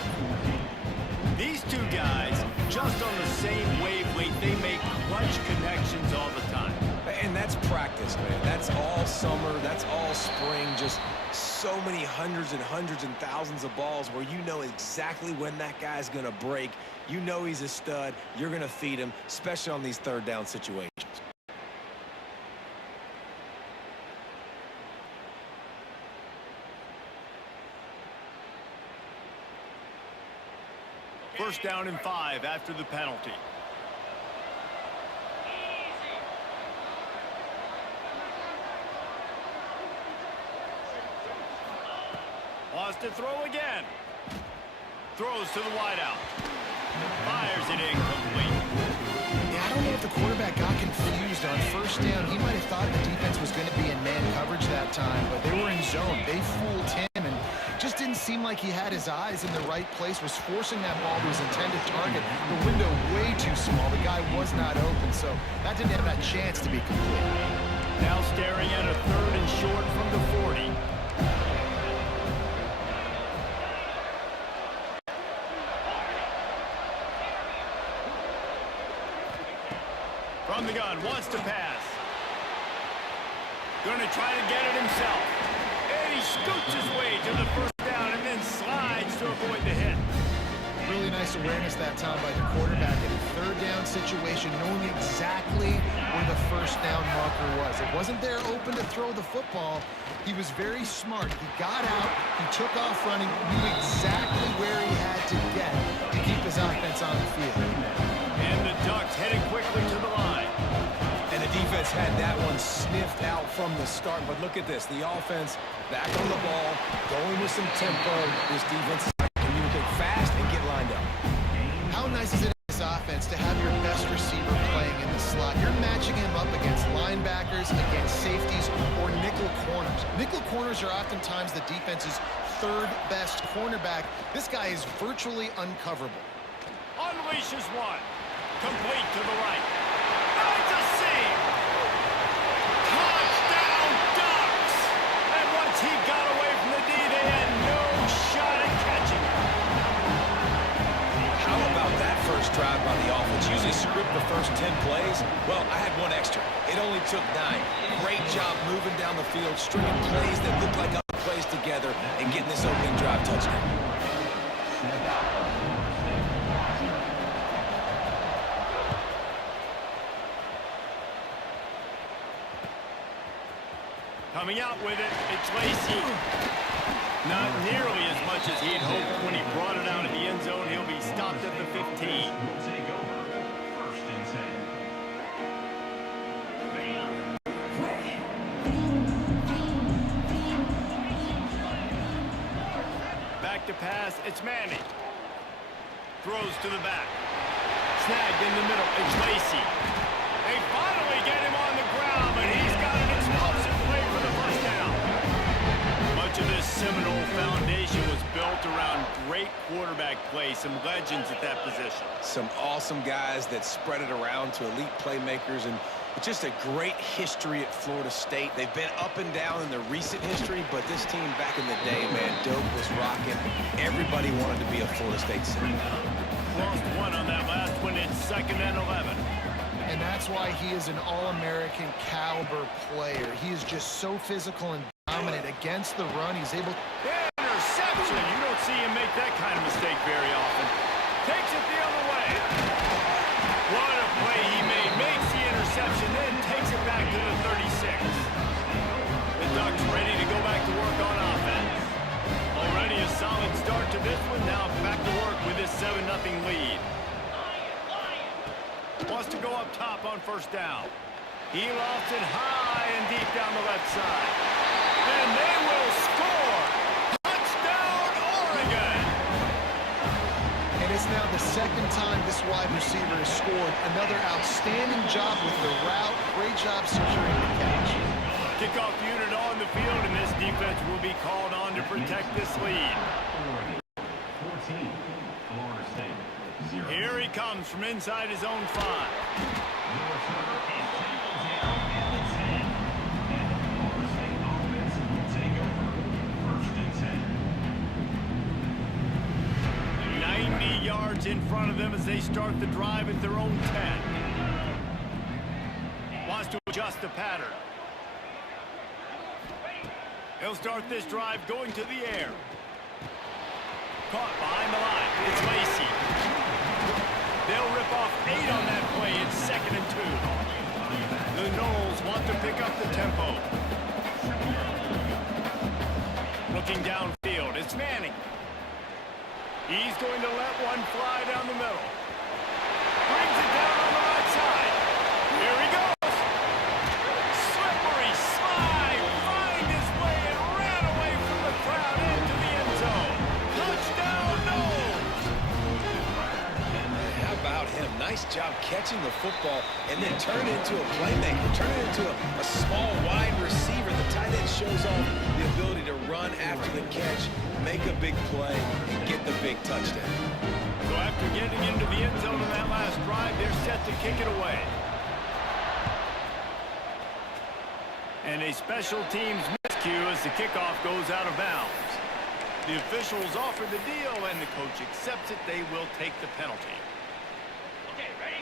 These two guys, just on the same wavelength, they make clutch connections all the time. And that's practice, man. That's all summer. That's all spring. Just so many hundreds and thousands of balls where you know exactly when that guy's going to break. You know he's a stud. You're going to feed him, especially on these third down situations. First down and 5 after the penalty. Wants to throw again. Throws to the wideout. Fires it incomplete. Yeah, I don't know if the quarterback got confused on first down. He might have thought the defense was going to be in man coverage that time, but they were in zone. They fooled him and just didn't seem like he had his eyes in the right place, was forcing that ball to his intended target. The window way too small. The guy was not open, so that didn't have that chance to be complete. Now staring at a third and short from the 40. From the gun, wants to pass. Going to try to get it himself. And he scoots his way to the first down and then slides to avoid the hit. Really nice awareness that time by the quarterback in a third down situation, knowing exactly where the first down marker was. It wasn't there open to throw the football. He was very smart. He got out, he took off running, knew exactly where he had to get to keep his offense on the field. And the Ducks headed quickly to the line. And the defense had that one sniffed out from the start. But look at this. The offense back on the ball, going with some tempo. This defense is going to communicate fast and get lined up. How nice is it in this offense to have your best receiver playing in the slot? You're matching him up against linebackers, against safeties, or nickel corners. Nickel corners are oftentimes the defense's third best cornerback. This guy is virtually uncoverable. Unleashes one. Complete to the right. Finds a seam. Touchdown Ducks! And once he got away from the D, they had no shot at catching him. How about that first drive by the offense? Usually script the first 10 plays. Well, I had one extra. It only took 9. Great job moving down the field, stringing plays that look like other plays together, and getting this opening drive touchdown. Coming out with it, it's Lacy. Not nearly as much as he'd hoped when he brought it out in the end zone. He'll be stopped at the 15. Back to pass, it's Manning. Throws to the back. Snagged in the middle, it's Lacy. They finally get him on the ground, but he's got an explosive play for the first down. Much of this Seminole foundation was built around great quarterback play, some legends at that position. Some awesome guys that spread it around to elite playmakers, and just a great history at Florida State. They've been up and down in the recent history, but this team back in the day, man, Doak was rocking. Everybody wanted to be a Florida State center. Lost one on that last one. It's 2nd and 11. And that's why he is an All-American caliber player. He is just so physical and dominant against the run. He's able... Interception! You don't see him make that kind of mistake very often. Takes it the other way. What a play he made. Makes the interception, then takes it back to the 36. The Ducks ready to go back to work on offense. Already a solid start to this one. Now back to work with this 7-0 lead. Wants to go up top on first down. He lofts it high and deep down the left side. And they will score! Touchdown, Oregon! And it's now the second time this wide receiver has scored. Another outstanding job with the route. Great job securing the catch. Kickoff unit on the field, and this defense will be called on to protect this lead. 14, Florida State. Here he comes from inside his own 5. Your server is tackled down at the 10. And the Florida State offense will take over 1st and 10. 90 yards in front of them as they start the drive at their own 10. Wants to adjust the pattern. He'll start this drive going to the air. Caught behind the line. It's Lacy. They'll rip off 8 on that play. It's 2nd and 2. The Noles want to pick up the tempo. Looking downfield, it's Manning. He's going to let one fly down the middle. Brings it down on the right side. Here he goes. Slippery slide. Find his way and ran away from the crowd into the end zone. Touchdown, Noles. How about him? Nice job catching the football and then turn it into a playmaker, turn it into a small wide receiver. The tight end shows off the ability to run after the catch, make a big play, and get the big touchdown. So after getting into the end zone on that last drive, they're set to kick it away. And a special teams miscue as the kickoff goes out of bounds. The officials offer the deal, and the coach accepts it. They will take the penalty. Okay, ready?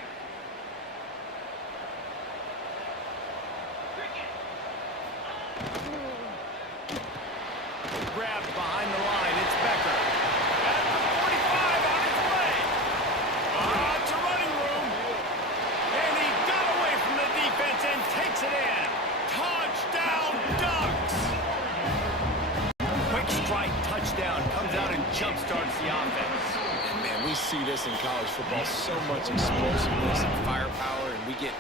Grabbed behind the line. It's Becker. At the 45 on his way. To running room. And he got away from the defense and takes it in. Touchdown, Ducks! Quick strike touchdown. Comes out and jump-starts the offense. And man, we see this in college football, so much explosiveness and firepower, and we get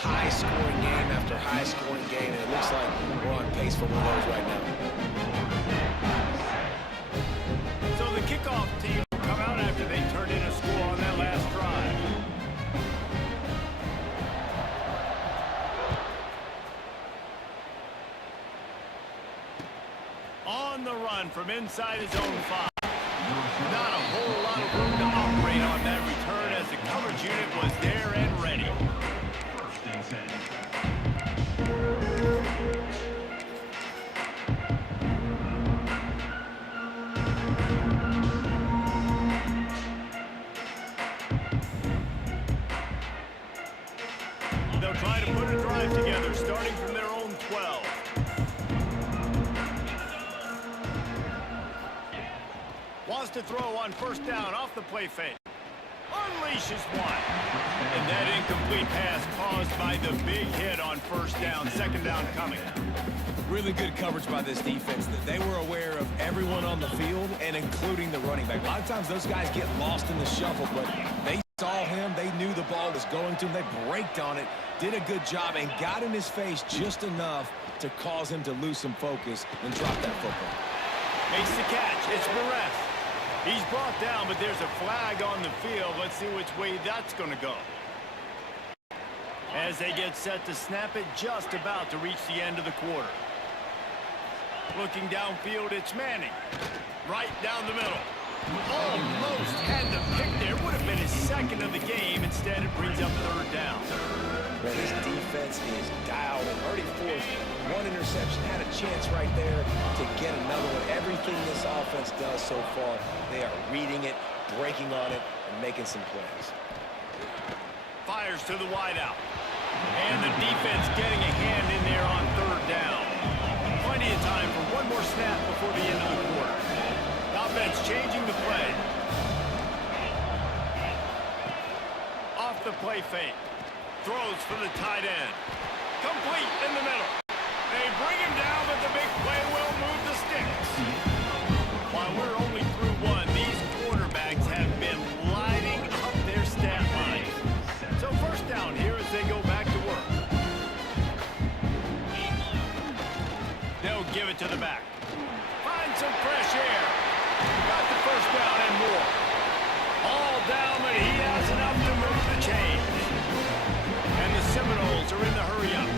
high-scoring game after high-scoring game, and it looks like we're on pace for one of those right now. So the kickoff team will come out after they turned in a score on that last drive. On the run from inside his own 5. Not a whole lot of room to operate on that return as the coverage unit was there and ready. First and 10. They'll try to put a drive together, starting from their own 12. Wants to throw on first down off the play fake. Unleashes one. And that incomplete pass caused by the big hit on first down, second down coming. Really good coverage by this defense. That they were aware of everyone on the field and including the running back. A lot of times those guys get lost in the shuffle, but they saw him. They knew the ball was going to him. They braked on it, did a good job, and got in his face just enough to cause him to lose some focus and drop that football. Makes the catch. It's Perez. He's brought down, but there's a flag on the field. Let's see which way that's going to go. As they get set to snap it, just about to reach the end of the quarter. Looking downfield, it's Manning. Right down the middle. Almost had the pick there. Would have been his second of the game. Instead, it brings up third down. Man, this defense is dialed and already forced one interception. Had a chance right there to get another one. Everything this offense does so far, they are reading it, breaking on it, and making some plays. Fires to the wideout. And the defense getting a hand in there on third down. Plenty of time for one more snap before the end of the quarter. The offense changing the play. Off the play fake. Throws for the tight end. Complete in the middle. They bring him down, but the big play will move the sticks. While we're only through one, these quarterbacks have been lighting up their stat line. So first down here as they go back to work. They'll give it to the back. Find some fresh air. Got the first down and more. All down, but he has enough to move the chains. And the Seminoles are in the hurry-up.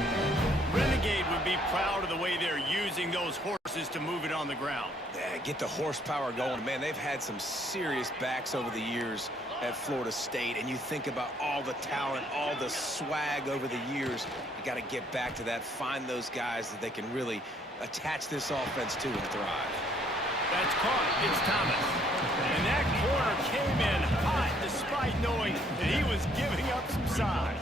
Renegade would be proud of the way they're using those horses to move it on the ground. Yeah, get the horsepower going. Man, they've had some serious backs over the years at Florida State, and you think about all the talent, all the swag over the years. You got to get back to that, find those guys that they can really attach this offense to and thrive. That's caught. It's Thomas. And that corner came in hot despite knowing that he was giving up some size.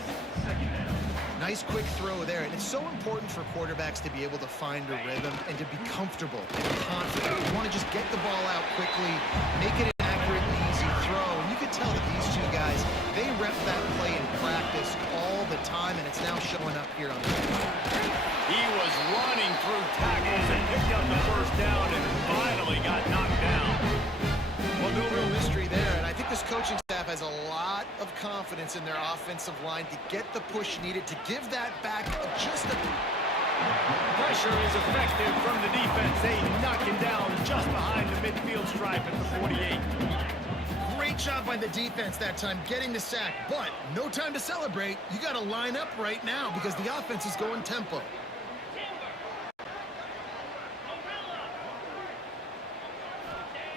Nice quick throw there, and it's so important for quarterbacks to be able to find a rhythm and to be comfortable and confident. You want to just get the ball out quickly, make it an accurate and easy throw. And you can tell that these two guys, they rep that play in practice all the time, and it's now showing up here on the field. He was running through tackles and picked up the first down and finally got knocked down. Well, no real mystery there, and I think this coaching staff has a lot of confidence in their offensive line to get the push needed to give that back just a... Pressure is effective from the defense. They knock him down just behind the midfield stripe at the 48. Great job by the defense that time getting the sack, but no time to celebrate. You got to line up right now because the offense is going tempo.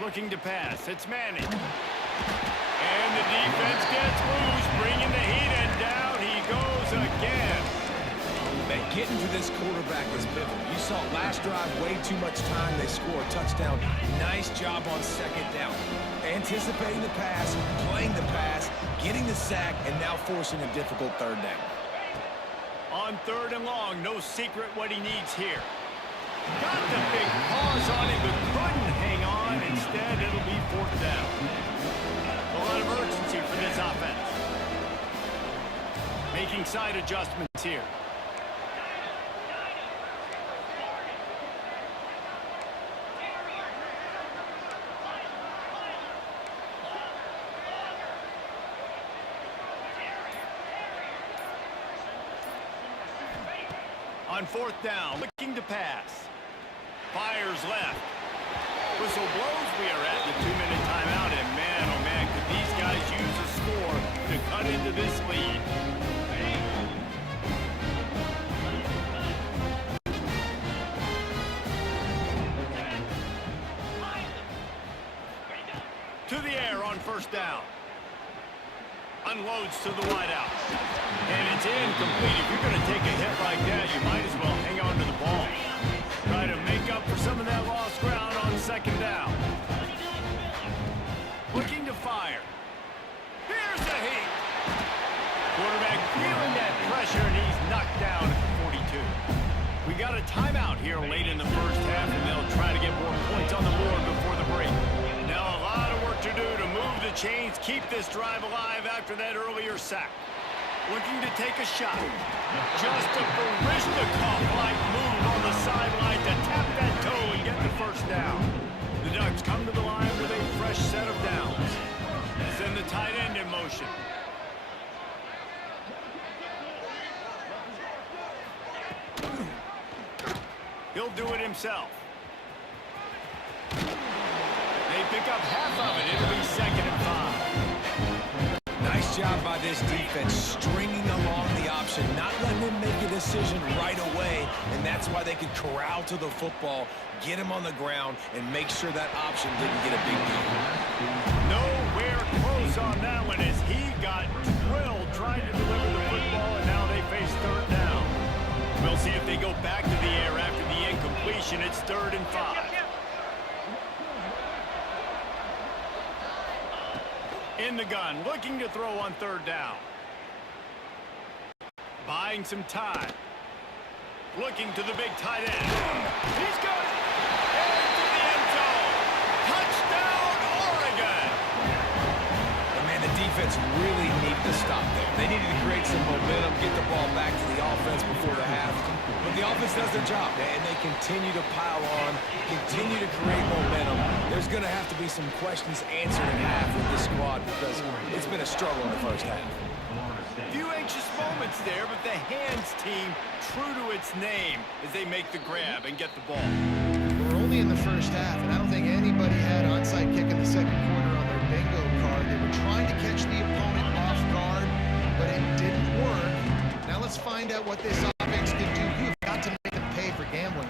Looking to pass. It's Manning. And the defense gets loose, bringing the heat, and down he goes again. Man, getting to this quarterback is pivotal. You saw last drive, way too much time. They score a touchdown. Nice job on second down. Anticipating the pass, playing the pass, getting the sack, and now forcing a difficult third down. On third and long, no secret what he needs here. Got the big pause on him, but couldn't hang on. Instead, it'll be fourth down. A lot of urgency for this offense. Making side adjustments here. On fourth down, looking to pass. Fires left. Whistle blows. We are at the 2-minute timeout. And man, oh man, could these guys use a score to cut into this lead. To the air on first down. Unloads to the wideout. And it's incomplete. If you're going to take a hit like that, you might as well hang on to the ball. Try to make up for some of that lost ground on second down. Looking to fire. Here's the heat. Quarterback feeling that pressure, and he's knocked down at the 42. We got a timeout here late in the first half, and they'll try to get more points on the board before the break. Now a lot of work to do to move the chains, keep this drive alive after that earlier sack. Looking to take a shot. Just a Barishnikov-like move on the sideline to tap that toe and get the first down. The Ducks come to the line with a fresh set of downs. Send the tight end in motion. He'll do it himself. They pick up half of it. It'll be 2nd and 5. Nice job by this defense, stringing along the option, not letting him make a decision right away, and that's why they could corral to the football, get him on the ground, and make sure that option didn't get a big deal. Nowhere close on that one as he got drilled trying to deliver the football, and now they face third down. We'll see if they go back to the air after the incompletion. It's 3rd and 5. In the gun, looking to throw on 3rd down. Buying some time. Looking to the big tight end. He's got it! Into the end zone! Touchdown, Oregon! And man, the defense really needed to stop there. They needed to create some momentum, get the ball back to the offense before the half. But the offense does their job, and they continue to pile on, continue to create momentum. There's going to have to be some questions answered in half with this squad because it's been a struggle in the first half. Few anxious moments there, but the hands team true to its name as they make the grab and get the ball. We're only in the first half, and I don't think anybody had onside kick in the second quarter on their bingo card. They were trying to catch the opponent off guard, but it didn't work. Now let's find out what this offense can do. You've got to make them pay for gambling.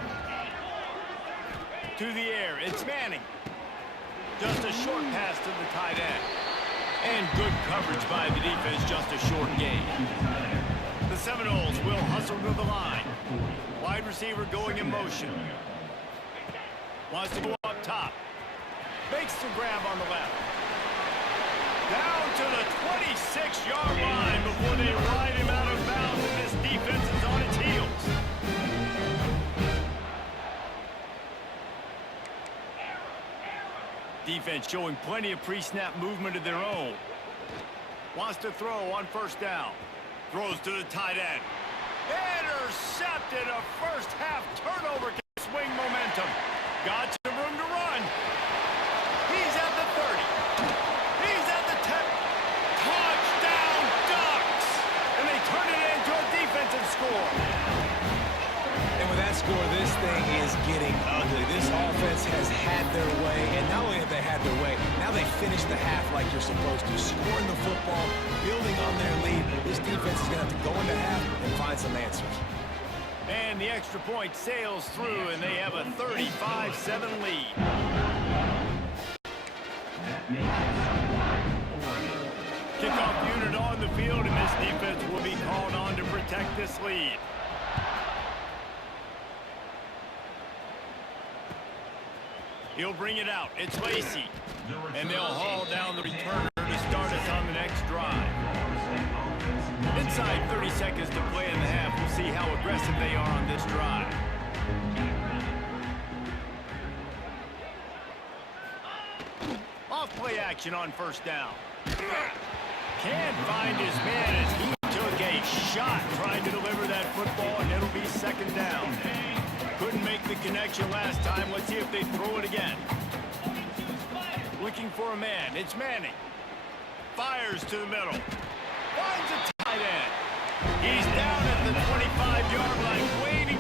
To the air, it's Manning. Just a short pass to the tight end. And good coverage by the defense, just a short gain. The Seminoles will hustle to the line. Wide receiver going in motion. Wants to go up top. Makes the grab on the left. Down to the 26-yard line before they ride him out of bounds, and this defense is on its heels. Defense showing plenty of pre-snap movement of their own. Wants to throw on first down. Throws to the tight end. Intercepted, a first half turnover can swing momentum. Got some room to run. He's at the 30. He's at the 10. Touchdown Ducks! And they turn it into a defensive score. And with that score, this thing is getting ugly. This offense has had their way, and not only have they had their way, now they finish the half like you're supposed to, scoring the football, building on their lead. This defense is going to have to go into half and find some answers. And the extra point sails through, and they have a 35-7 lead. Kickoff unit on the field, and this defense will be called on to protect this lead. He'll bring it out. It's Lacey. And they'll haul down the returner to start us on the next drive. Inside 30 seconds to play in the half. We'll see how aggressive they are on this drive. Off play action on first down. Can't find his man as he took a shot trying to deliver that football, and it'll be second down. Couldn't make the connection last time. Let's see if they throw it again. Looking for a man. It's Manning. Fires to the middle. Finds a tight end. He's down at the 25-yard line, waiting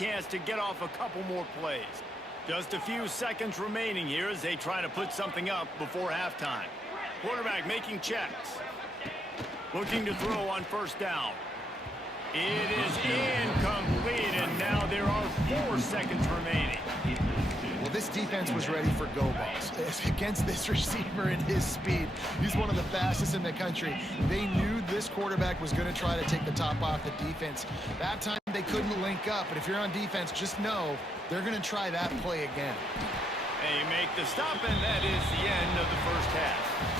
chance to get off a couple more plays. Just a few seconds remaining here as they try to put something up before halftime. Quarterback making checks. Looking to throw on first down. It is incomplete, and now there are 4 seconds remaining. Well, this defense was ready for go balls. Against this receiver and his speed, he's one of the fastest in the country. They knew this quarterback was going to try to take the top off the defense. That time they couldn't link up, but if you're on defense, just know they're going to try that play again. They make the stop, and that is the end of the first half.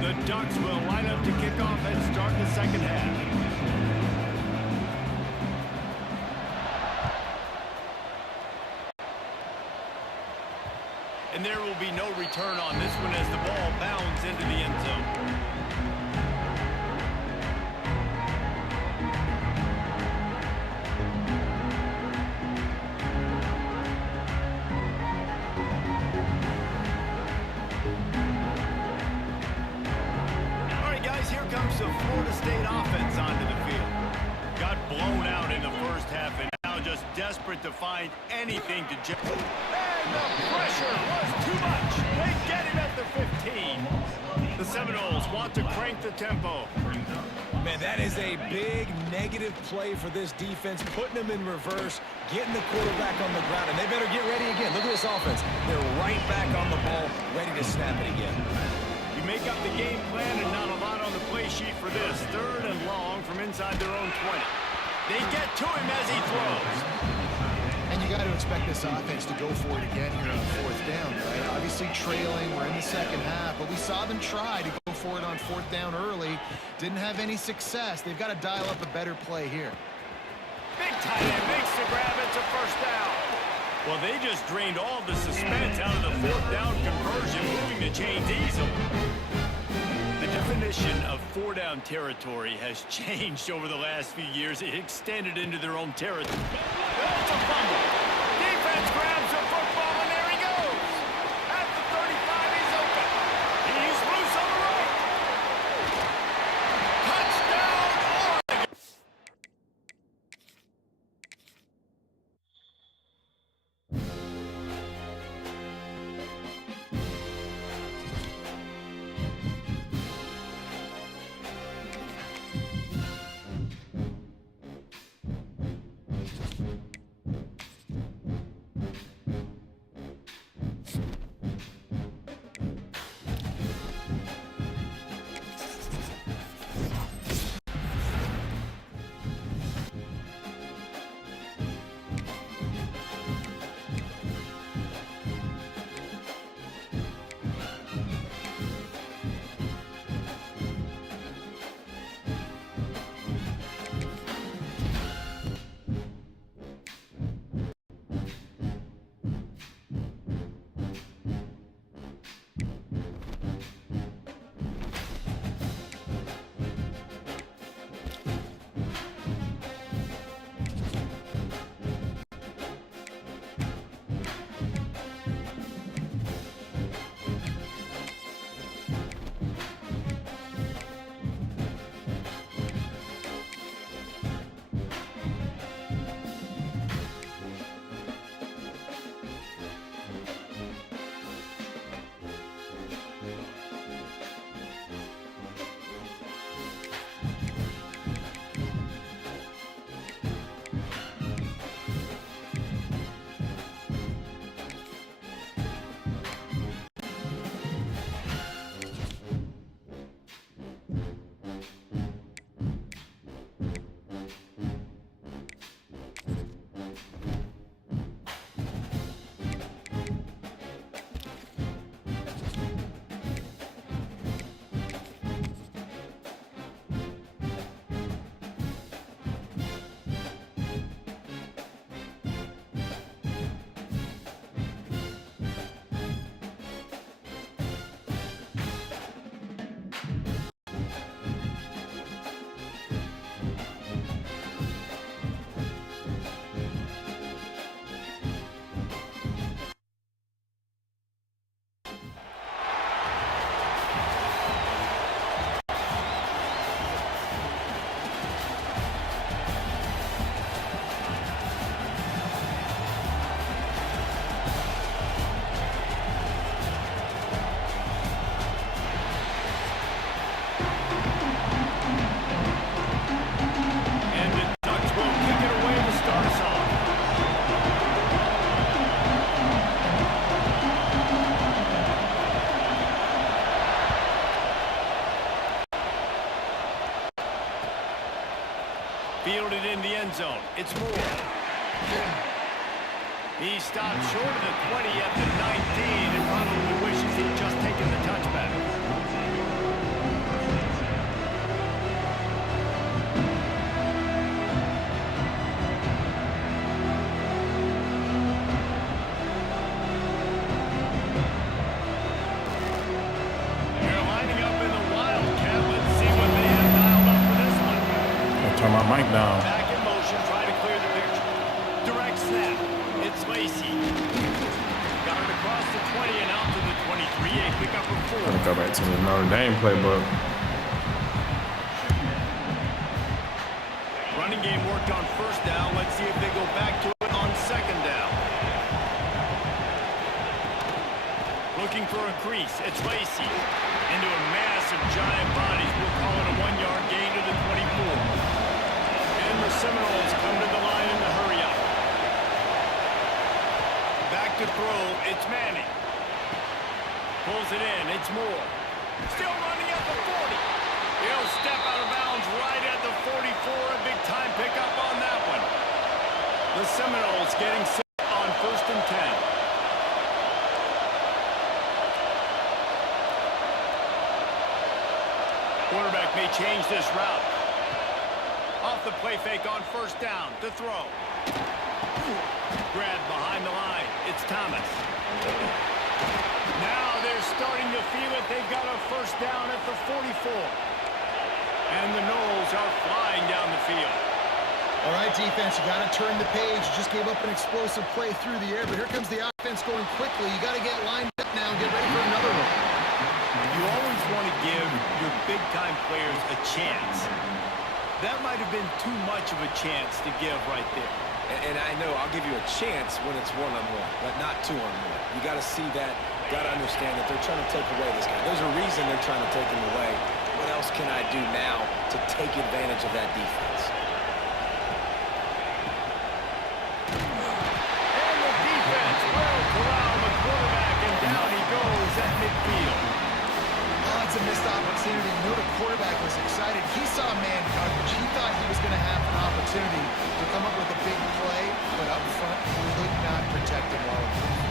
The Ducks will line up to kick off and start the second half. And there will be no return on this one as the ball bounds into the end zone. All right, guys, here comes the Florida State offense onto the field. Got blown out in the first half and now just desperate to find anything to jump. And the pressure was too much. They get him at the 15. The Seminoles want to crank the tempo. Man, that is a big negative play for this defense, putting them in reverse, getting the quarterback on the ground, and they better get ready again. Look at this offense. They're right back on the ball, ready to snap it again. You make up the game plan and not a lot on the play sheet for this. 3rd and long from inside their own 20. They get to him as he throws. And you got to expect this offense to go for it again here on 4th down, right? Obviously trailing, we're in the second half, but we saw them try to go for it on 4th down early. Didn't have any success. They've got to dial up a better play here. Big tight end makes the grab. It's a first down. Well, they just drained all the suspense out of the 4th down conversion, moving the chains easily. The definition of 4-down territory has changed over the last few years. It extended into their own territory. That's a fumble. Defense grabs the football, and there he goes. At the 35, he's open. He's loose on the right. Touchdown, Oregon. Fielded in the end zone. It's Moore. He stopped short of the 20 at the 19 and probably wishes he'd just taken the touchback. They're lining up in the Wildcat. Let's see what they have dialed up for this one. I'll turn my mic down. Back in motion, trying to clear the picture. Direct snap. It's Lacey. Got it across the 20 and out to the 23. A pickup of 4. Gonna go back to the Notre Dame playbook. Running game worked on first down. Let's see if they go back to it on second down. Looking for a crease. It's Lacey. Into a mass of giant bodies. We'll call it a 1-yard gain to the 24. And the Seminoles come to the line in the hurry up. Back to throw. It's Manning. Pulls it in. It's Moore. Still running at the 40. He'll step out of bounds right at the 44. A big-time pickup on that one. The Seminoles getting set on 1st and 10. Quarterback may change this route. Off the play fake on first down. To throw. Grab behind the line. It's Thomas. Now they're starting to feel it. They've got a first down at the 44. And the Noles are flying down the field. All right, defense, you got to turn the page. You just gave up an explosive play through the air, but here comes the offense going quickly. You got to get lined up now and get ready for another one. You always want to give your big-time players a chance. That might have been too much of a chance to give right there. And I know I'll give you a chance when it's one-on-one, but not two-on-one. You got to see that, got to understand that they're trying to take away this guy. There's a reason they're trying to take him away. What else can I do now to take advantage of that defense? And the defense will corral the quarterback, and down he goes at midfield. Oh, it's a missed opportunity. You know the quarterback was excited. He saw man coverage. He thought he was going to have an opportunity to come up with a big play, but up front, he could not protect him well enough.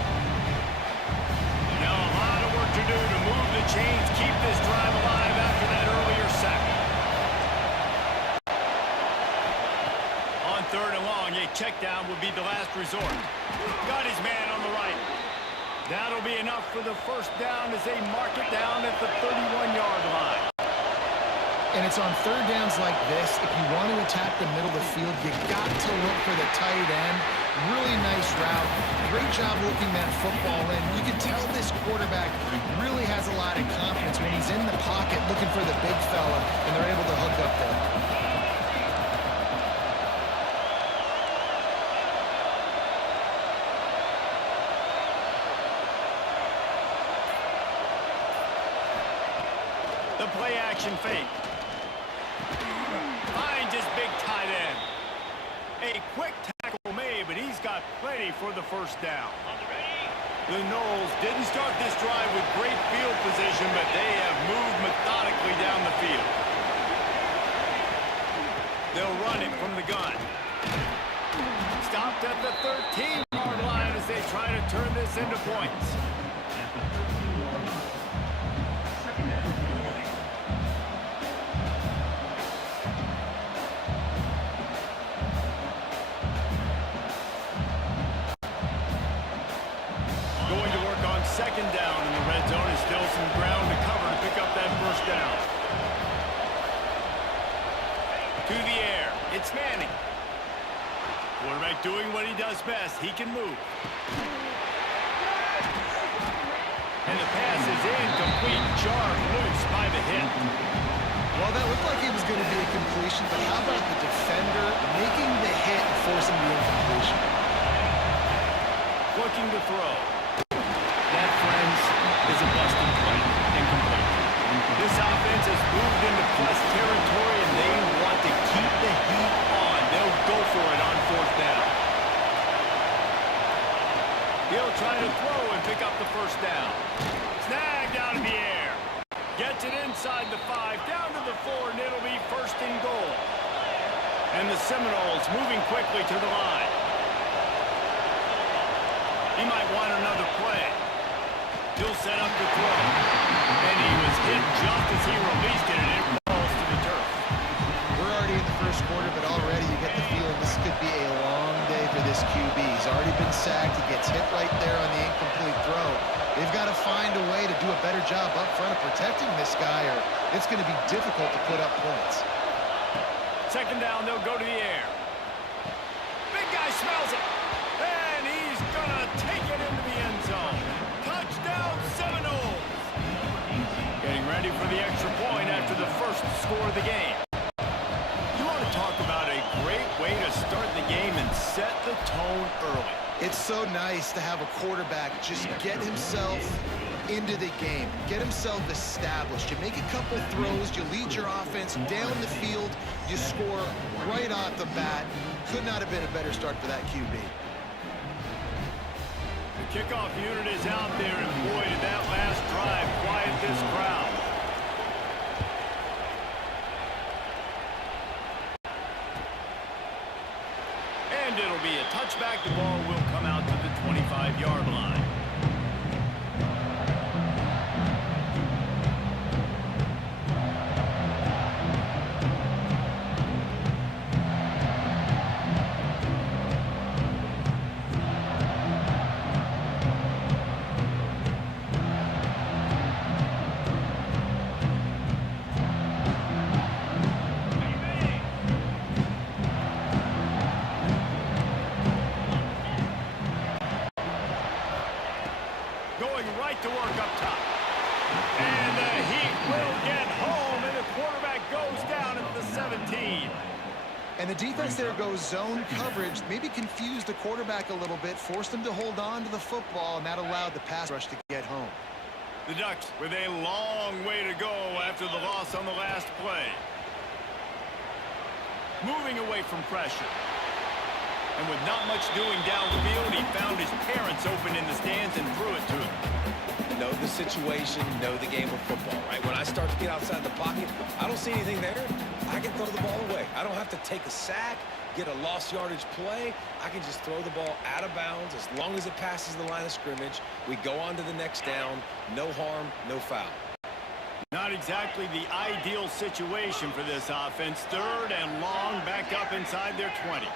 Now a lot of work to do to move the chains, keep this drive alive after that earlier sack. On 3rd and long, a check down will be the last resort. Got his man on the right. That'll be enough for the first down as they mark it down at the 31-yard line. And it's on third downs like this. If you want to attack the middle of the field, you got to look for the tight end. Really nice route. Great job looking that football in. You can tell this quarterback really has a lot of confidence when he's in the pocket looking for the big fella, and they're able to hook up there. The play action fake. Finds his big tight end. A quick tackle made, but he's got plenty for the first down. The Noles didn't start this drive with great field position, but they have moved methodically down the field. They'll run it from the gun. Stopped at the 13-yard line as they try to turn this into points. Second down in the red zone is still some ground to cover to pick up that first down. To the air, it's Manning. Quarterback doing what he does best. He can move. And the pass is incomplete, jarred loose by the hit. Well, that looked like it was going to be a completion, but how about the defender making the hit and forcing the incompletion? Looking to throw. That, friends, is a busted play. Incomplete. This offense has moved into plus territory, and they want to keep the heat on. They'll go for it on 4th down. He'll try to throw and pick up the first down. Snagged out of the air. Gets it inside the 5, down to the 4, and it'll be 1st and goal. And the Seminoles moving quickly to the line. He might want another play. He'll set up the throw. And he was hit just as he released it, and it falls to the turf. We're already in the first quarter, but already you get the feeling this could be a long day for this QB. He's already been sacked. He gets hit right there on the incomplete throw. They've got to find a way to do a better job up front of protecting this guy, or it's going to be difficult to put up points. Second down, they'll go to the air. Big guy smells it. And he's going to take it into the end zone. Touchdown, Seminoles. Getting ready for the extra point after the first score of the game. You want to talk about a great way to start the game and set the tone early. It's so nice to have a quarterback just get himself into the game, get himself established. You make a couple throws, you lead your offense down the field, you score right off the bat. Could not have been a better start for that QB. The kickoff unit is out there, and boy, did that last drive quiet this crowd. And it'll be a touchback. The ball will come out to the 25-yard line. Going right to work up top. And the Heat will get home, and the quarterback goes down at the 17. And the defense there goes zone coverage, maybe confused the quarterback a little bit, forced him to hold on to the football, and that allowed the pass rush to get home. The Ducks with a long way to go after the loss on the last play. Moving away from pressure. And with not much doing downfield, he found his parents open in the stands and threw it to him. Know the situation, know the game of football, right? When I start to get outside the pocket, I don't see anything there. I can throw the ball away. I don't have to take a sack, get a lost yardage play. I can just throw the ball out of bounds as long as it passes the line of scrimmage. We go on to the next down. No harm, no foul. Not exactly the ideal situation for this offense. Third and long, back up inside their 20.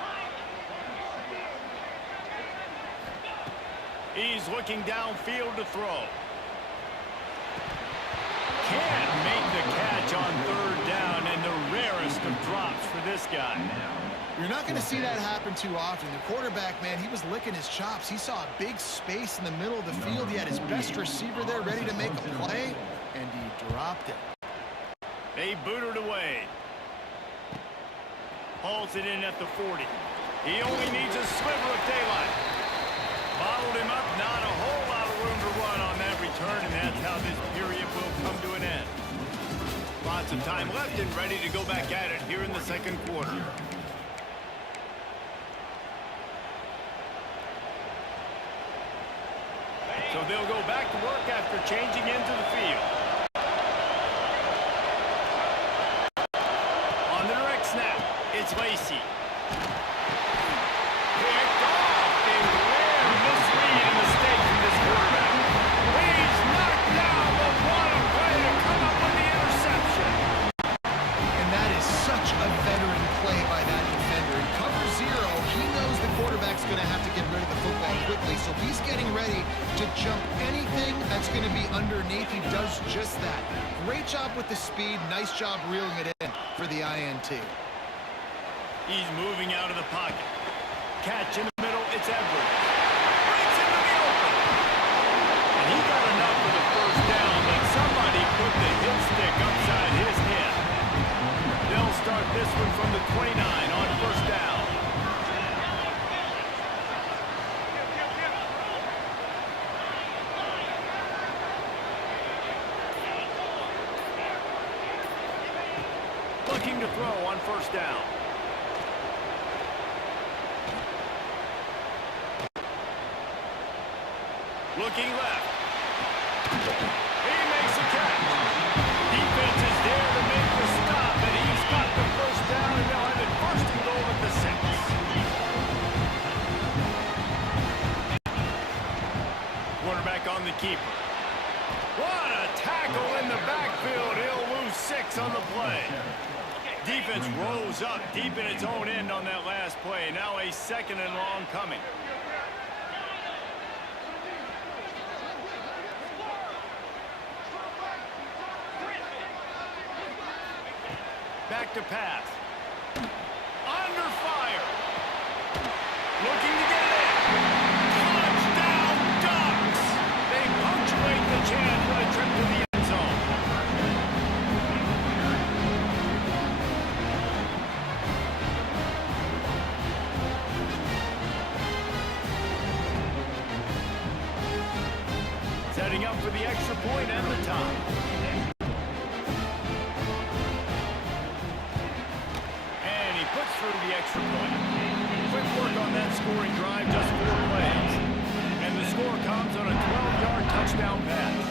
He's looking downfield to throw. Can't make the catch on third down, and the rarest of drops for this guy. You're not going to see that happen too often. The quarterback, man, he was licking his chops. He saw a big space in the middle of the field. He had his best receiver there ready to make a play, and he dropped it. They booted away. Hauls it in at the 40. He only needs a sliver of daylight. Bottled him up, not a whole lot of room to run on that return, and that's how this period will come to an end. Lots of time left and ready to go back at it here in the second quarter. So they'll go back to work after changing into the field. On the direct snap, it's Lacey. Picked off. A rare misread and mistake from this quarterback. He's knocked down, but what a play to come up with the interception. And that is such a veteran play by that defender. In cover zero, he knows the quarterback's going to have to get rid of the football quickly, so he's getting ready to jump anything that's going to be underneath. He does just that. Great job with the speed. Nice job reeling it in for the INT. He's moving out of the pocket. Catch in the middle, it's Edwards. Breaks into the open. And he got enough for the first down, but somebody put the hit stick upside his head. They'll start this one from the 29 on first down. Looking to throw on first down. Looking left. He makes a catch. Defense is there to make the stop, and he's got the first down, and they'll have it first and goal keeper. What a tackle in the backfield. He'll lose 6 on the play. Defense rose up deep in its own end on that last play. Now a 2nd and long coming. Back to pass. Under fire. Looking to get it. Touchdown Ducks. They punctuate the chance with a trip to the end zone. Setting up for the extra point and the tie. Puts through the extra point. Quick work on that scoring drive, just 4 plays. And the score comes on a 12-yard touchdown pass.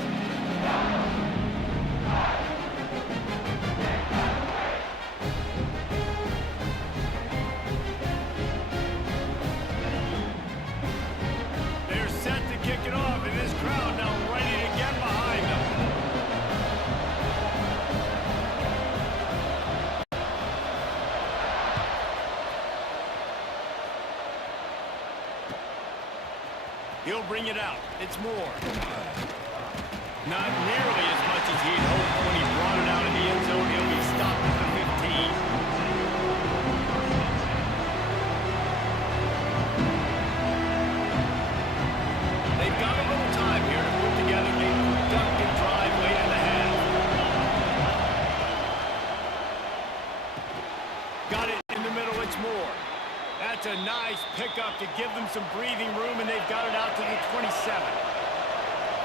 They're set to kick it off, and this crowd now ready to get behind them. He'll bring it out. It's more. Not nearly as much as he'd hoped when he brought it out in the end zone. He'll be stopped at the 15. They've got a little time here to put together a productive drive late in the half. Got it in the middle. It's more. That's a nice pickup to give them some breathing room, and they've got it out to the 27.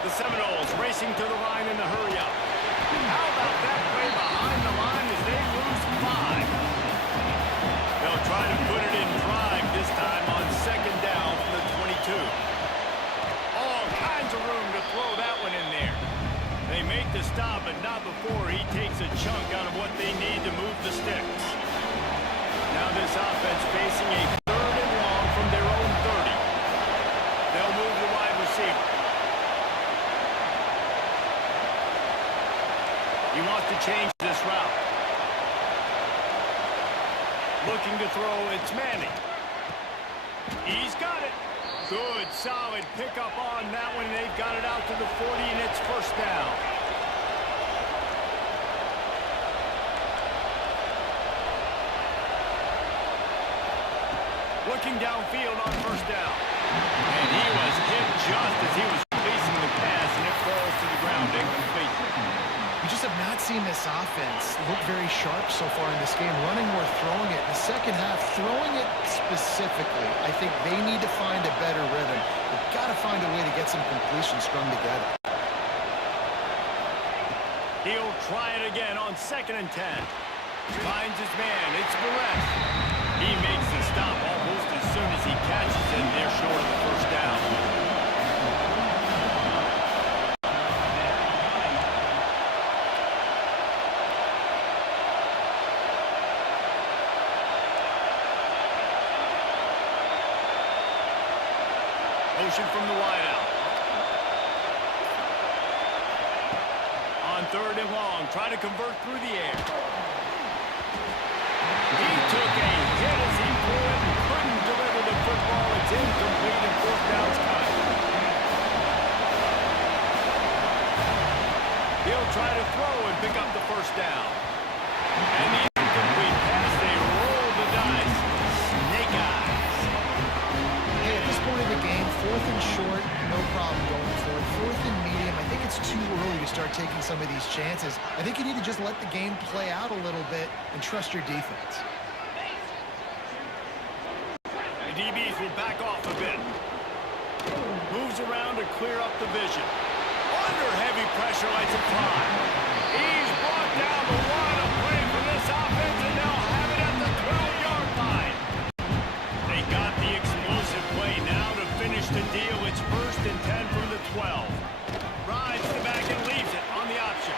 The Seminoles racing to the line in the hurry-up. How about that play behind the line as they lose 5? They'll try to put it in drive this time on 2nd down from the 22. All kinds of room to throw that one in there. They make the stop, but not before he takes a chunk out of what they need to move the sticks. Now this offense facing a 3rd and long from their own 30. They'll move the wide receiver. He wants to change this route. Looking to throw, it's Manning. He's got it. Good, solid pickup on that one. They've got it out to the 40, and it's 1st down. Looking downfield on 1st down. And he was hit just as he was releasing the pass, and it falls to the ground incomplete. We just have not seen this offense look very sharp so far in this game, running more, throwing it. In the second half, throwing it specifically, I think they need to find a better rhythm. They've got to find a way to get some completions strung together. He'll try it again on 2nd and 10. Finds his man. It's Barrett. He makes the stop almost as soon as he catches it. They're short of the 1st down. Motion from the wideout. On 3rd and long, try to convert through the air. He took a hit as he threw it and couldn't deliver the football. It's incomplete and 4th down's cut. He'll try to throw and pick up the 1st down. And the incomplete pass, they roll the dice. Snake eyes. Hey, at this point in the game, 4th and short, no problem going for it. 4th and medium, I think it's too early to start taking some of these chances. I think you need to just let the game play out a little bit and trust your defense. The DBs will back off a bit. Moves around to clear up the vision. Under heavy pressure, lets it fly. He's brought down the line of play for this offense, and they'll have it at the 12-yard line. They got the explosive play now to finish the deal. It's 1st and 10 from the 12. Rides the back and leaves it on the option.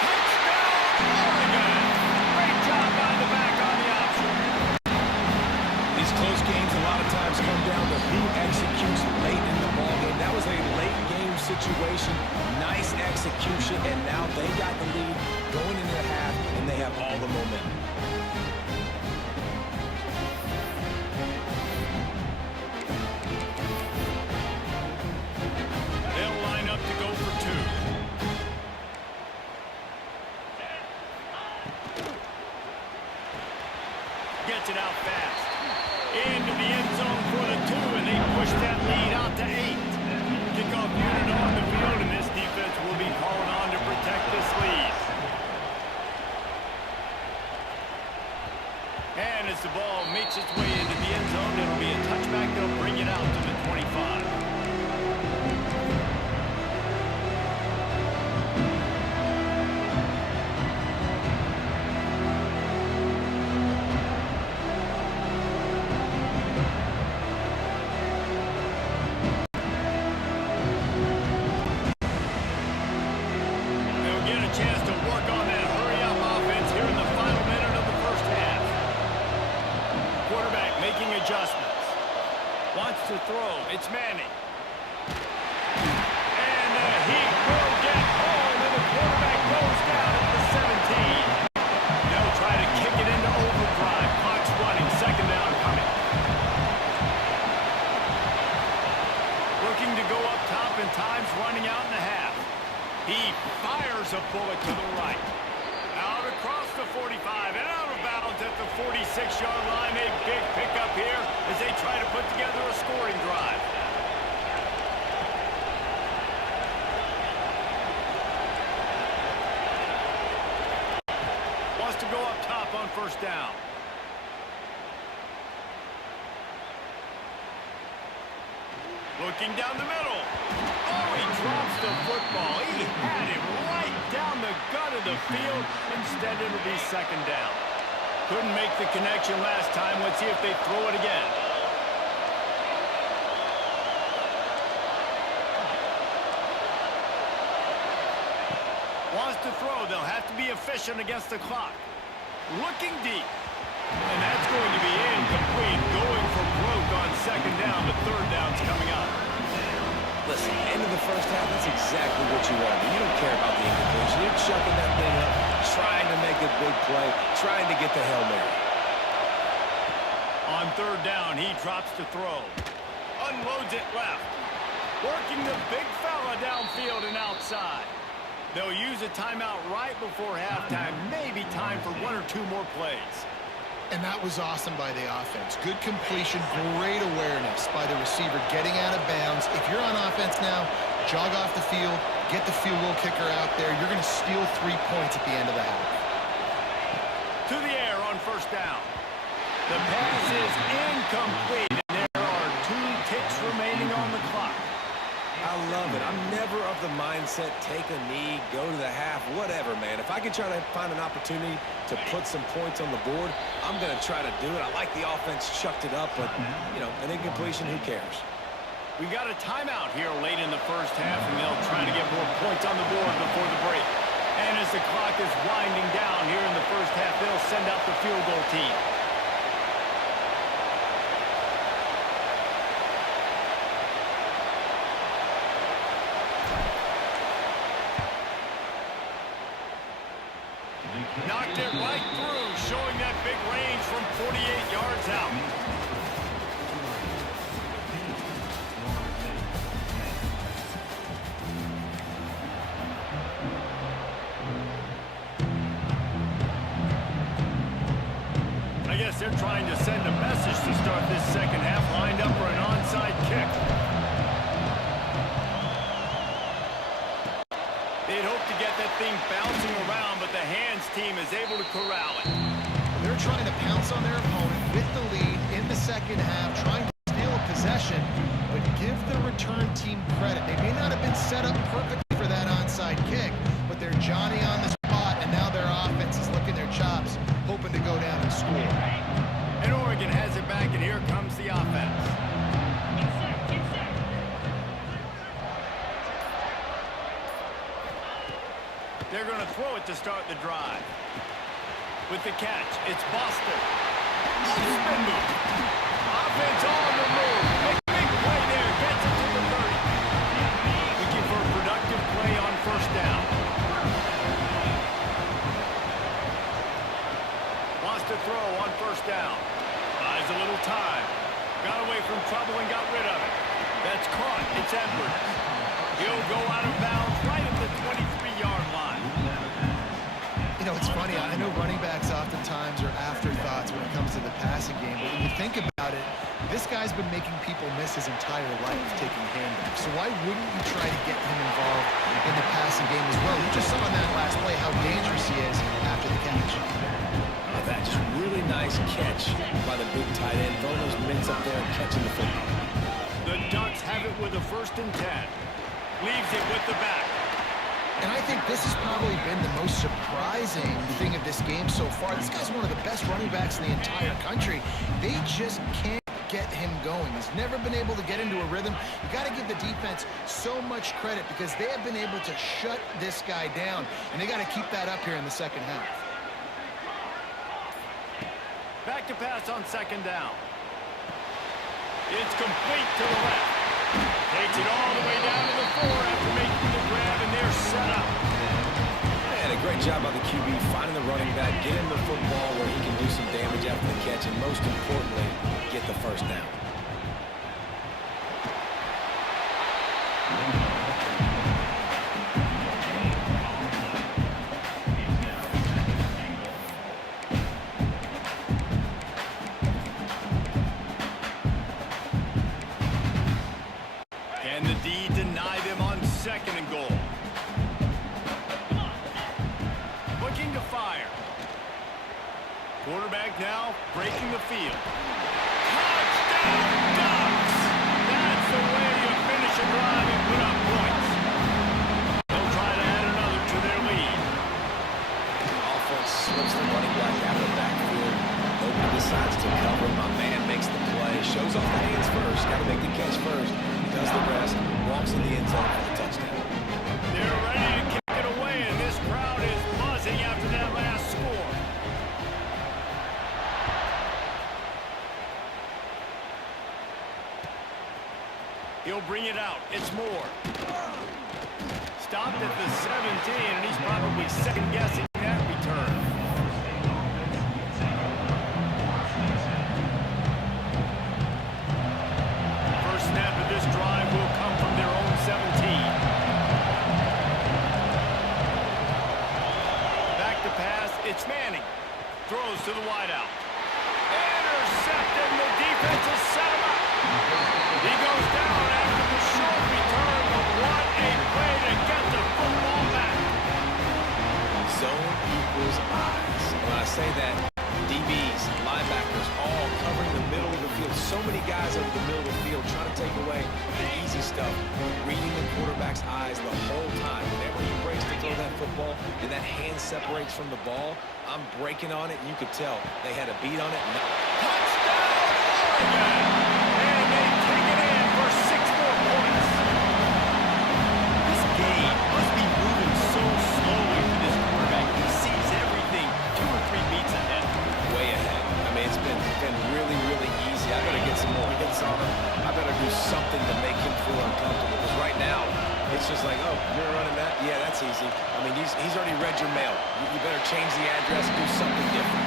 Touchdown, Oregon! Great job by the back on the option. These close games a lot of times come down to who executes late in the ballgame. That was a late game situation, nice execution, and now they got the lead going into the half, and they have all the momentum. They'll line up to go for two. Gets it out fast. Into the end zone for the two, and they push that lead out to 8. Kickoff unit on the field, and this defense will be calling on to protect this lead. And as the ball makes its way into the end zone, it'll be a touchback. They'll bring it out to the 25. Adjustments. Wants to throw. It's Manning. And he will get home, and the quarterback goes down at the 17. They'll try to kick it into overdrive. Clock's running. Second down coming. Looking to go up top, and time's running out in the half. He fires a bullet to the right. Out across the 45 and out of bounds at the 46-yard line. A big pickup here as they try to put together a scoring drive. Wants to go up top on first down. Looking down the middle. Oh, he drops the football. He had it right down the gut of the field. Instead, it'll be second down. Couldn't make the connection last time. Let's see if they throw it again. Wants to throw. They'll have to be efficient against the clock. Looking deep. And that's going to be incomplete. Going for broke on second down. The third down's coming up. Listen, end of the first half, that's exactly what you want to do. You don't care about the incompletion. You're chucking that thing up, trying to make a big play, trying to get the Hail Mary. On third down, he drops to throw. Unloads it left. Working the big fella downfield and outside. They'll use a timeout right before halftime. Maybe time for one or two more plays. And that was awesome by the offense. Good completion, great awareness by the receiver getting out of bounds. If you're on offense now, jog off the field, get the field goal kicker out there. You're going to steal 3 points at the end of the half. To the air on first down. The pass is incomplete, and there are 2 ticks remaining on the clock. I love it. I'm never of the mindset, take a knee, go to the half, whatever, man. If I can try to find an opportunity to put some points on the board, I'm going to try to do it. I like the offense chucked it up, but, you know, an incompletion, who cares? We got a timeout here late in the first half, and they'll try to get more points on the board before the break. And as the clock is winding down here in the first half, they'll send out the field goal team. Knocked it right through, showing that big range from 48 yards out. I guess they're trying to send a message to start this second half, lined up for an onside kick. They'd hope to get that thing bouncing around, but the hands team is able to corral it. They're trying to pounce on their opponent with the lead in the second half, trying to steal a possession, but give the return team credit. They may not have been set up perfectly for that onside kick, but they're Johnny on the spot, and now their offense is licking their chops, hoping to go down and score. And Oregon has it back, and here comes the offense. They're going to throw it to start the drive. With the catch, it's Boston. Spin move. Offense on the move. A big play there. Gets it to the 30. Looking for to throw on first down. Buys a little time. Got away from trouble and got rid of it. That's caught. It's Edwards. He'll go out of bounds right at the 23-yard line. You know, it's funny. I know running backs oftentimes are afterthoughts when it comes to the passing game, but when you think about it, this guy's been making people miss his entire life taking handoffs. So why wouldn't you try to get him involved in the passing game as well? You just saw in that last play how dangerous he is after the catch. That just really nice catch by the big tight end. Throwing those mitts up there and catching the football. The Ducks have it with a 1st and 10. Leaves it with the back. And I think this has probably been the most surprising thing of this game so far. This guy's one of the best running backs in the entire country. They just can't get him going. He's never been able to get into a rhythm. You got to give the defense so much credit because they have been able to shut this guy down, and they got to keep that up here in the second half. Back to pass on 2nd down. It's complete to the left. Takes it all the way down to the 4 after making the grab, and they're set up. And a great job by the QB finding the running back, get him the football where he can do some damage after the catch, and most importantly, get the first down. Can the D deny them on 2nd and goal? Looking to fire. Quarterback now breaking the field. Touchdown Ducks! That's the way you finish a drive and put up points. They'll try to add another to their lead. The offense slips the running back out of the backfield. Nobody decides to cover. My man makes the play. Shows off the hands first. Got to make the catch first. Does the rest. Walks in the end zone for the touchdown. They're ready to kick it away, and this crowd is buzzing after that last score. He'll bring it out. It's Moore. Stopped at the 17, and he's probably second-guessing that return. First snap of this drive will come from their own 17. Back to pass. It's Manning. Throws to the wideout. Intercepted. The defense has set him up. He goes down after the short return, but what a play to get the football back. Zone equals eyes. When I say that, DBs, linebackers, all covering the middle of the field. So many guys over the middle of the field trying to take away the easy stuff. Reading the quarterback's eyes the whole time. Whenever he breaks to throw that football and that hand separates from the ball, I'm breaking on it, and you could tell they had a beat on it. Touchdown, Oregon! And they take it in for 6 more points. This game must be moving so slowly for this quarterback. He sees everything 2 or 3 beats ahead. Way ahead. I mean, it's been really, really easy. I better get some more hits on him. I better do something to make him feel uncomfortable. Because right now, it's just like, oh, you're running that? Yeah, that's easy. I mean, he's already read your mail. You better change the address and do something different.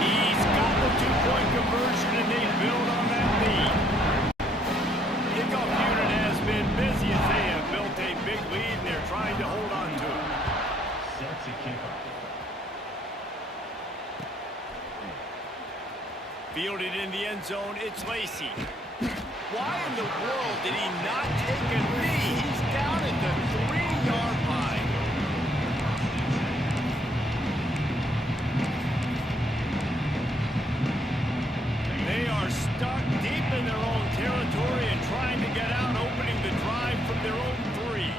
He's got the 2-point conversion, and they build on that lead. Kickoff unit has been busy as they have built a big lead, and they're trying to hold on to it. Set to kick off. Fielded in the end zone, it's Lacy. Why in the world did he not take a knee? He's down at the 3-yard line. They are stuck deep in their own territory and trying to get out, opening the drive from their own 3.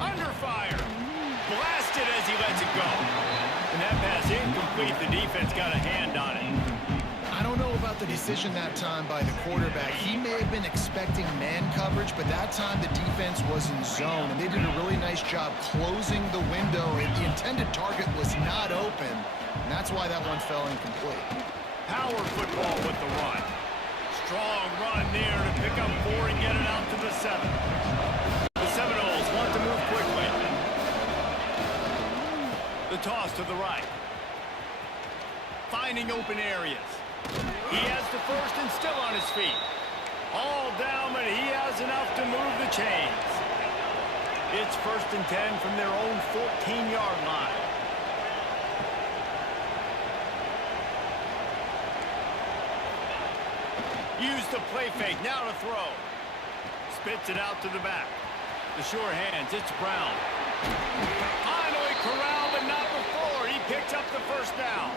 Under fire. Blasted as he lets it go. And that pass incomplete. The defense got a hand on it. I don't know about the decision that time by the quarterback. He may have been expecting man coverage, but that time the defense was in zone, and they did a really nice job closing the window, and the intended target was not open, and that's why that one fell incomplete. Power football with the run. Strong run there to pick up 4 and get it out to the 7. The Seminoles want to move quickly. The toss to the right. finding open areas. He has the first and still on his feet. All down, but he has enough to move the chains. It's 1st and 10 from their own 14-yard line. Use the play fake, now to throw. Spits it out to the back. The sure hands, it's Brown. Finally corralled, but not before. He picks up the first down.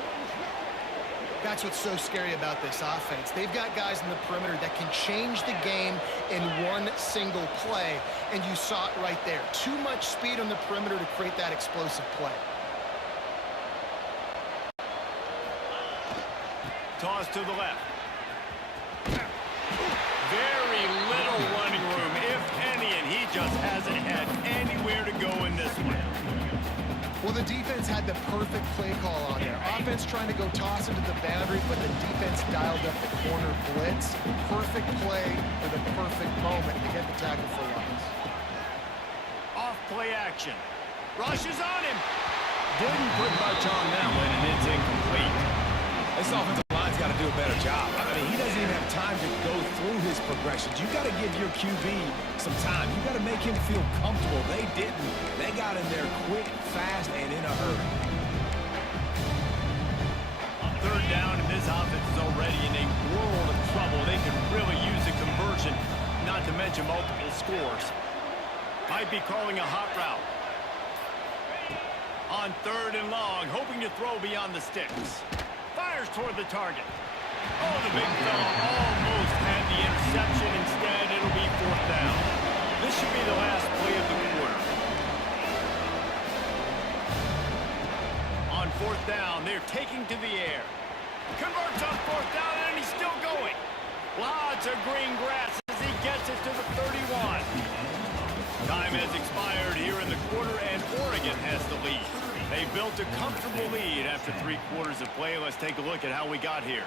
That's what's so scary about this offense. They've got guys in the perimeter that can change the game in one single play, and you saw it right there. Too much speed on the perimeter to create that explosive play. Toss to the left. Very little running room, if any, and he just hasn't had anywhere to go in this one. Well, the defense had the perfect play call on there. Offense trying to go toss into the boundary, but the defense dialed up the corner blitz. Perfect play for the perfect moment to get the tackle for loss. Off play action. Rushes on him. Didn't put much on that one, and it's incomplete. This offensive line's got to do a better job. I mean, he doesn't even have time to go through his progressions. You got to give your QB some time. You got to make him feel comfortable. They didn't. They got in there quick, fast, and in a hurry. On 3rd down, and this offense is already in a world of trouble. They could really use a conversion, not to mention multiple scores. Might be calling a hot route. On 3rd and long, hoping to throw beyond the sticks. Fires toward the target. Oh, the big fella almost had the interception. Instead, it'll be 4th down. This should be the last play of the quarter. On 4th down, they're taking to the air. Converts on 4th down, and he's still going. Lots of green grass as he gets it to the 31. Time has expired here in the quarter, and Oregon has the lead. They built a comfortable lead after 3 quarters of play. Let's take a look at how we got here.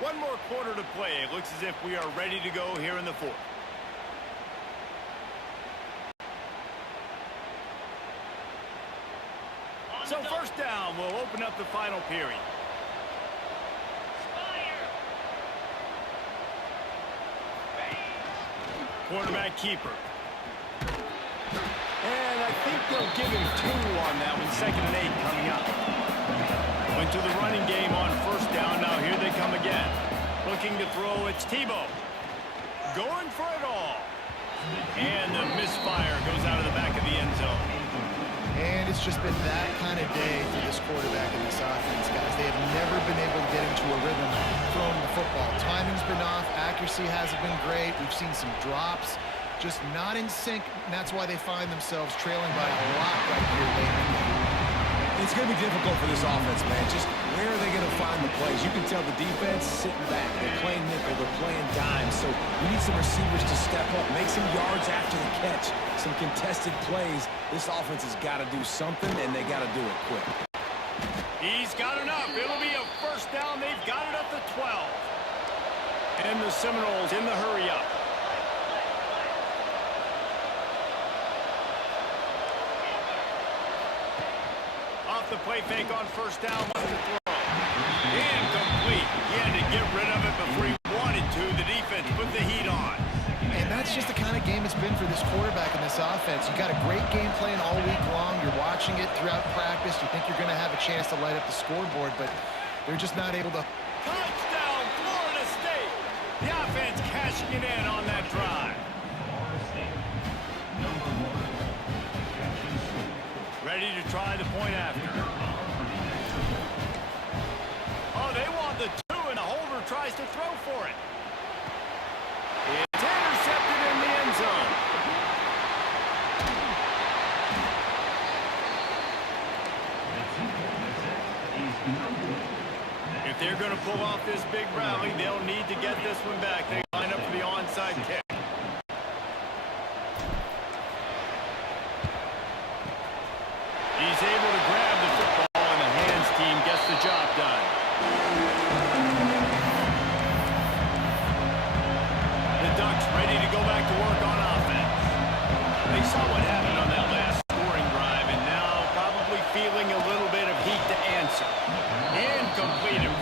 One more quarter to play. It looks as if we are ready to go here in the 4th. So 1st down will open up the final period. Quarterback keeper. And I think they'll give him 2 on that one. 2nd and 8 coming up. Went to the running game on 1st down. Now here they come again. Looking to throw, it's Tebow. Going for it all. And the misfire goes out of the back of the end zone. And it's just been that kind of day for this quarterback and this offense, guys. They have never been able to get into a rhythm throwing the football. Timing's been off. Accuracy hasn't been great. We've seen some drops. Just not in sync, and that's why they find themselves trailing by a lot right here late in the game. It's going to be difficult for this offense, man. Just where are they going to find the plays? You can tell the defense sitting back. They're playing nickel. They're playing dime. So you need some receivers to step up, make some yards after the catch, some contested plays. This offense has got to do something, and they got to do it quick. He's got enough. It'll be a 1st down. They've got it up to 12. And the Seminoles in the hurry up. The play fake on 1st down, wants to throw. Incomplete. He had to get rid of it before he wanted to. The defense put the heat on. And that's just the kind of game it's been for this quarterback and this offense. You got a great game plan all week long. You're watching it throughout practice. You think you're going to have a chance to light up the scoreboard, but they're just not able to. Touchdown, Florida State. The offense cashing it in on that drive. Ready to try the point after. Oh, they want the 2, and the holder tries to throw for it. It's intercepted in the end zone. If they're going to pull off this big rally, they'll need to get this one back. They line up for the onside kick. He's able to grab the football, and the hands team gets the job done. The Ducks ready to go back to work on offense. They saw what happened on that last scoring drive, and now probably feeling a little bit of heat to answer. Incomplete, and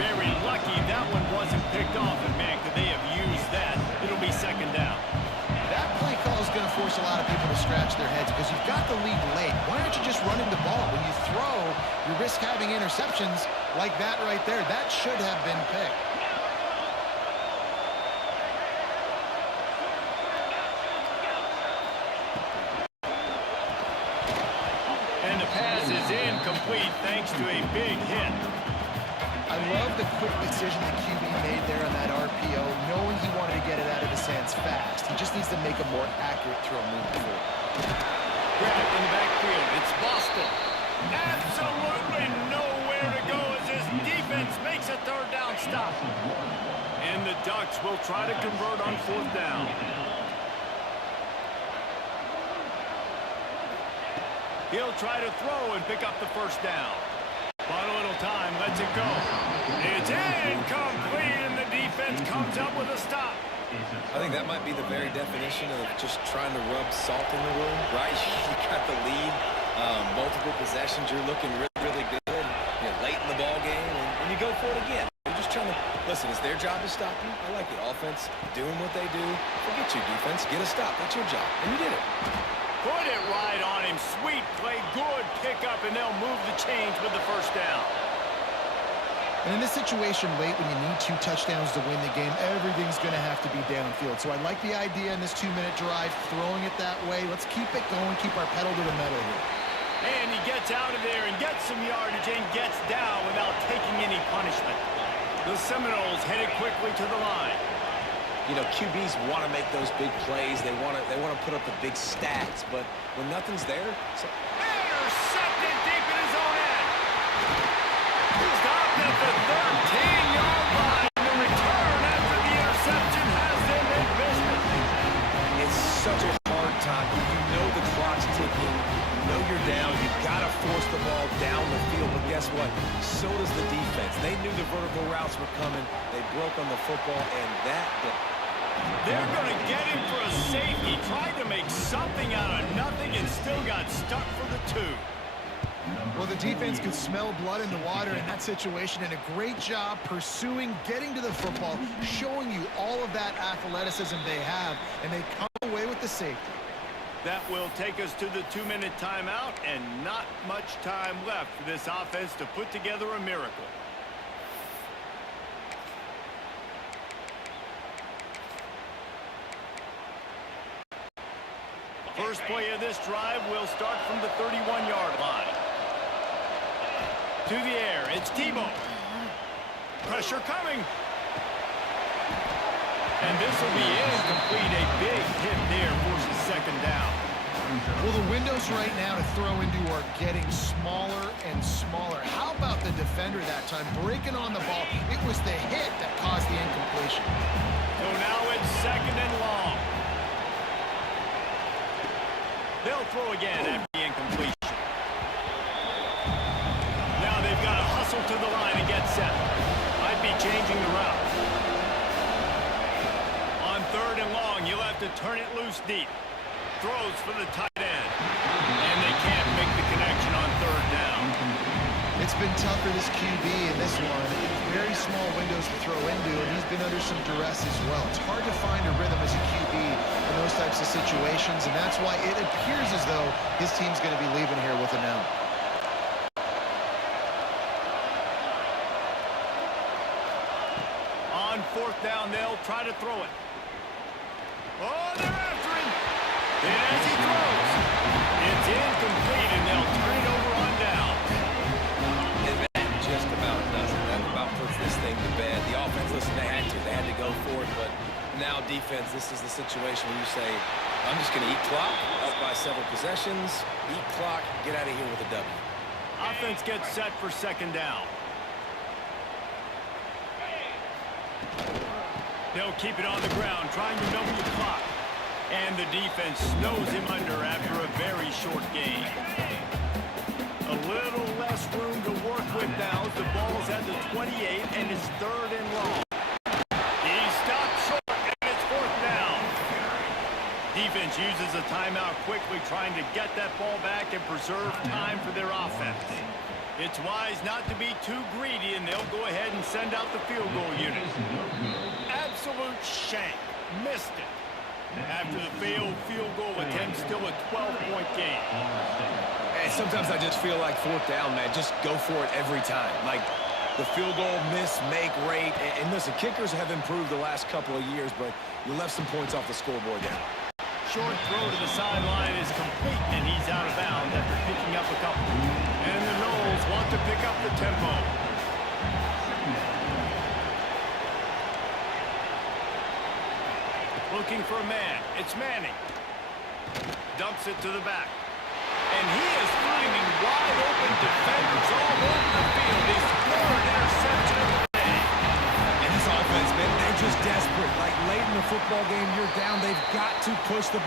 their heads because you've got the lead late. Why aren't you just running the ball? When you throw, you risk having interceptions like that right there. That should have been picked. And the pass is incomplete thanks to a big hit. I love the quick decision the QB made there on that RPO, knowing he wanted to get it out of his hands fast. He just needs to make a more accurate throw moving forward. Grab it in the backfield. It's Boston. Absolutely nowhere to go as his defense makes a third down stop. And the Ducks will try to convert on fourth down. He'll try to throw and pick up the first down. Final little time, lets it go. It's incomplete, and the defense comes up with a stop. I think that might be the very definition of just trying to rub salt in the wound, right? You got the lead, multiple possessions, you're looking really, really good, late in the ball game, and you go for it again. You're just trying to, listen, it's their job to stop you. I like it. Offense, doing what they do. Forget you, defense. Get a stop. That's your job. And you did it. Put it right on him. Sweet play. Good pickup, and they'll move the chains with the first down. And in this situation late when you need 2 touchdowns to win the game, everything's going to have to be downfield. So I like the idea in this 2-minute drive, throwing it that way. Let's keep it going, keep our pedal to the metal here. And he gets out of there and gets some yardage and gets down without taking any punishment. The Seminoles headed quickly to the line. You know, QBs want to make those big plays. They want to put up the big stats, but when nothing's there, intercepted deep in his own end. Stopped at the 13-yard line. The return after the interception has them in business. it's such a hard time. You know the clock's ticking. You know you're down. You've got to force the ball down the field, but guess what? So does the defense. They knew the vertical routes were coming. They broke on the football, and they're going to get him for a safety. Tried to make something out of nothing and still got stuck for the 2. Well, the defense could smell blood in the water in that situation, and a great job pursuing, getting to the football, showing you all of that athleticism they have, and they come away with the safety. That will take us to the 2-minute timeout, and not much time left for this offense to put together a miracle. First play of this drive will start from the 31-yard line. To the air, it's Tebow. Pressure coming. And this will be incomplete. A big hit there forces second down. Well, the windows right now to throw into are getting smaller and smaller. How about the defender that time breaking on the ball? It was the hit that caused the incompletion. So now it's second and long. They'll throw again after the incompletion. Now they've got to hustle to the line and get set. Might be changing the route. On third and long, you'll have to turn it loose deep. Throws for the tight end. And they can't make the connection on third down. It's been tough for this QB in this one. Very small windows to throw into, and he's been under some duress as well. It's hard to find a rhythm as a QB in those types of situations, and that's why it appears as though his team's going to be leaving here with an out. On fourth down, they'll try to throw it. Oh, they're after him. And as he throws, it's incomplete, and they'll turn it over on down. and that just about does it. That about puts this thing to bed. The offense, listen, they had to go for it, but now defense, this is the situation where you say, I'm just going to eat clock, up by several possessions, eat clock, get out of here with a W. Offense gets set for second down. They'll keep it on the ground, trying to double the clock. And the defense snows him under after a very short game. A little less room to work with now as the ball's at the 28 and it's third and long. He stopped short and it's fourth down. Defense uses a timeout quickly, trying to get that ball back and preserve time for their offense. It's wise not to be too greedy, and they'll go ahead and send out the field goal unit. Absolute shank. Missed it. After the failed field goal attempt, still a 12-point game. And sometimes I just feel like fourth down, man, just go for it every time. Like the field goal miss, make rate. And listen, kickers have improved the last couple of years, but you left some points off the scoreboard there. Short throw to the sideline is complete, and he's out of bounds after picking up a couple. And the Knowles want to pick up the tempo. Looking for a man. It's Manning. Dumps it to the back. And he is finding wide open defenders all over the field. His third interception of the day. And this offense, man, they're just desperate. Like late in the football game, you're down. They've got to push the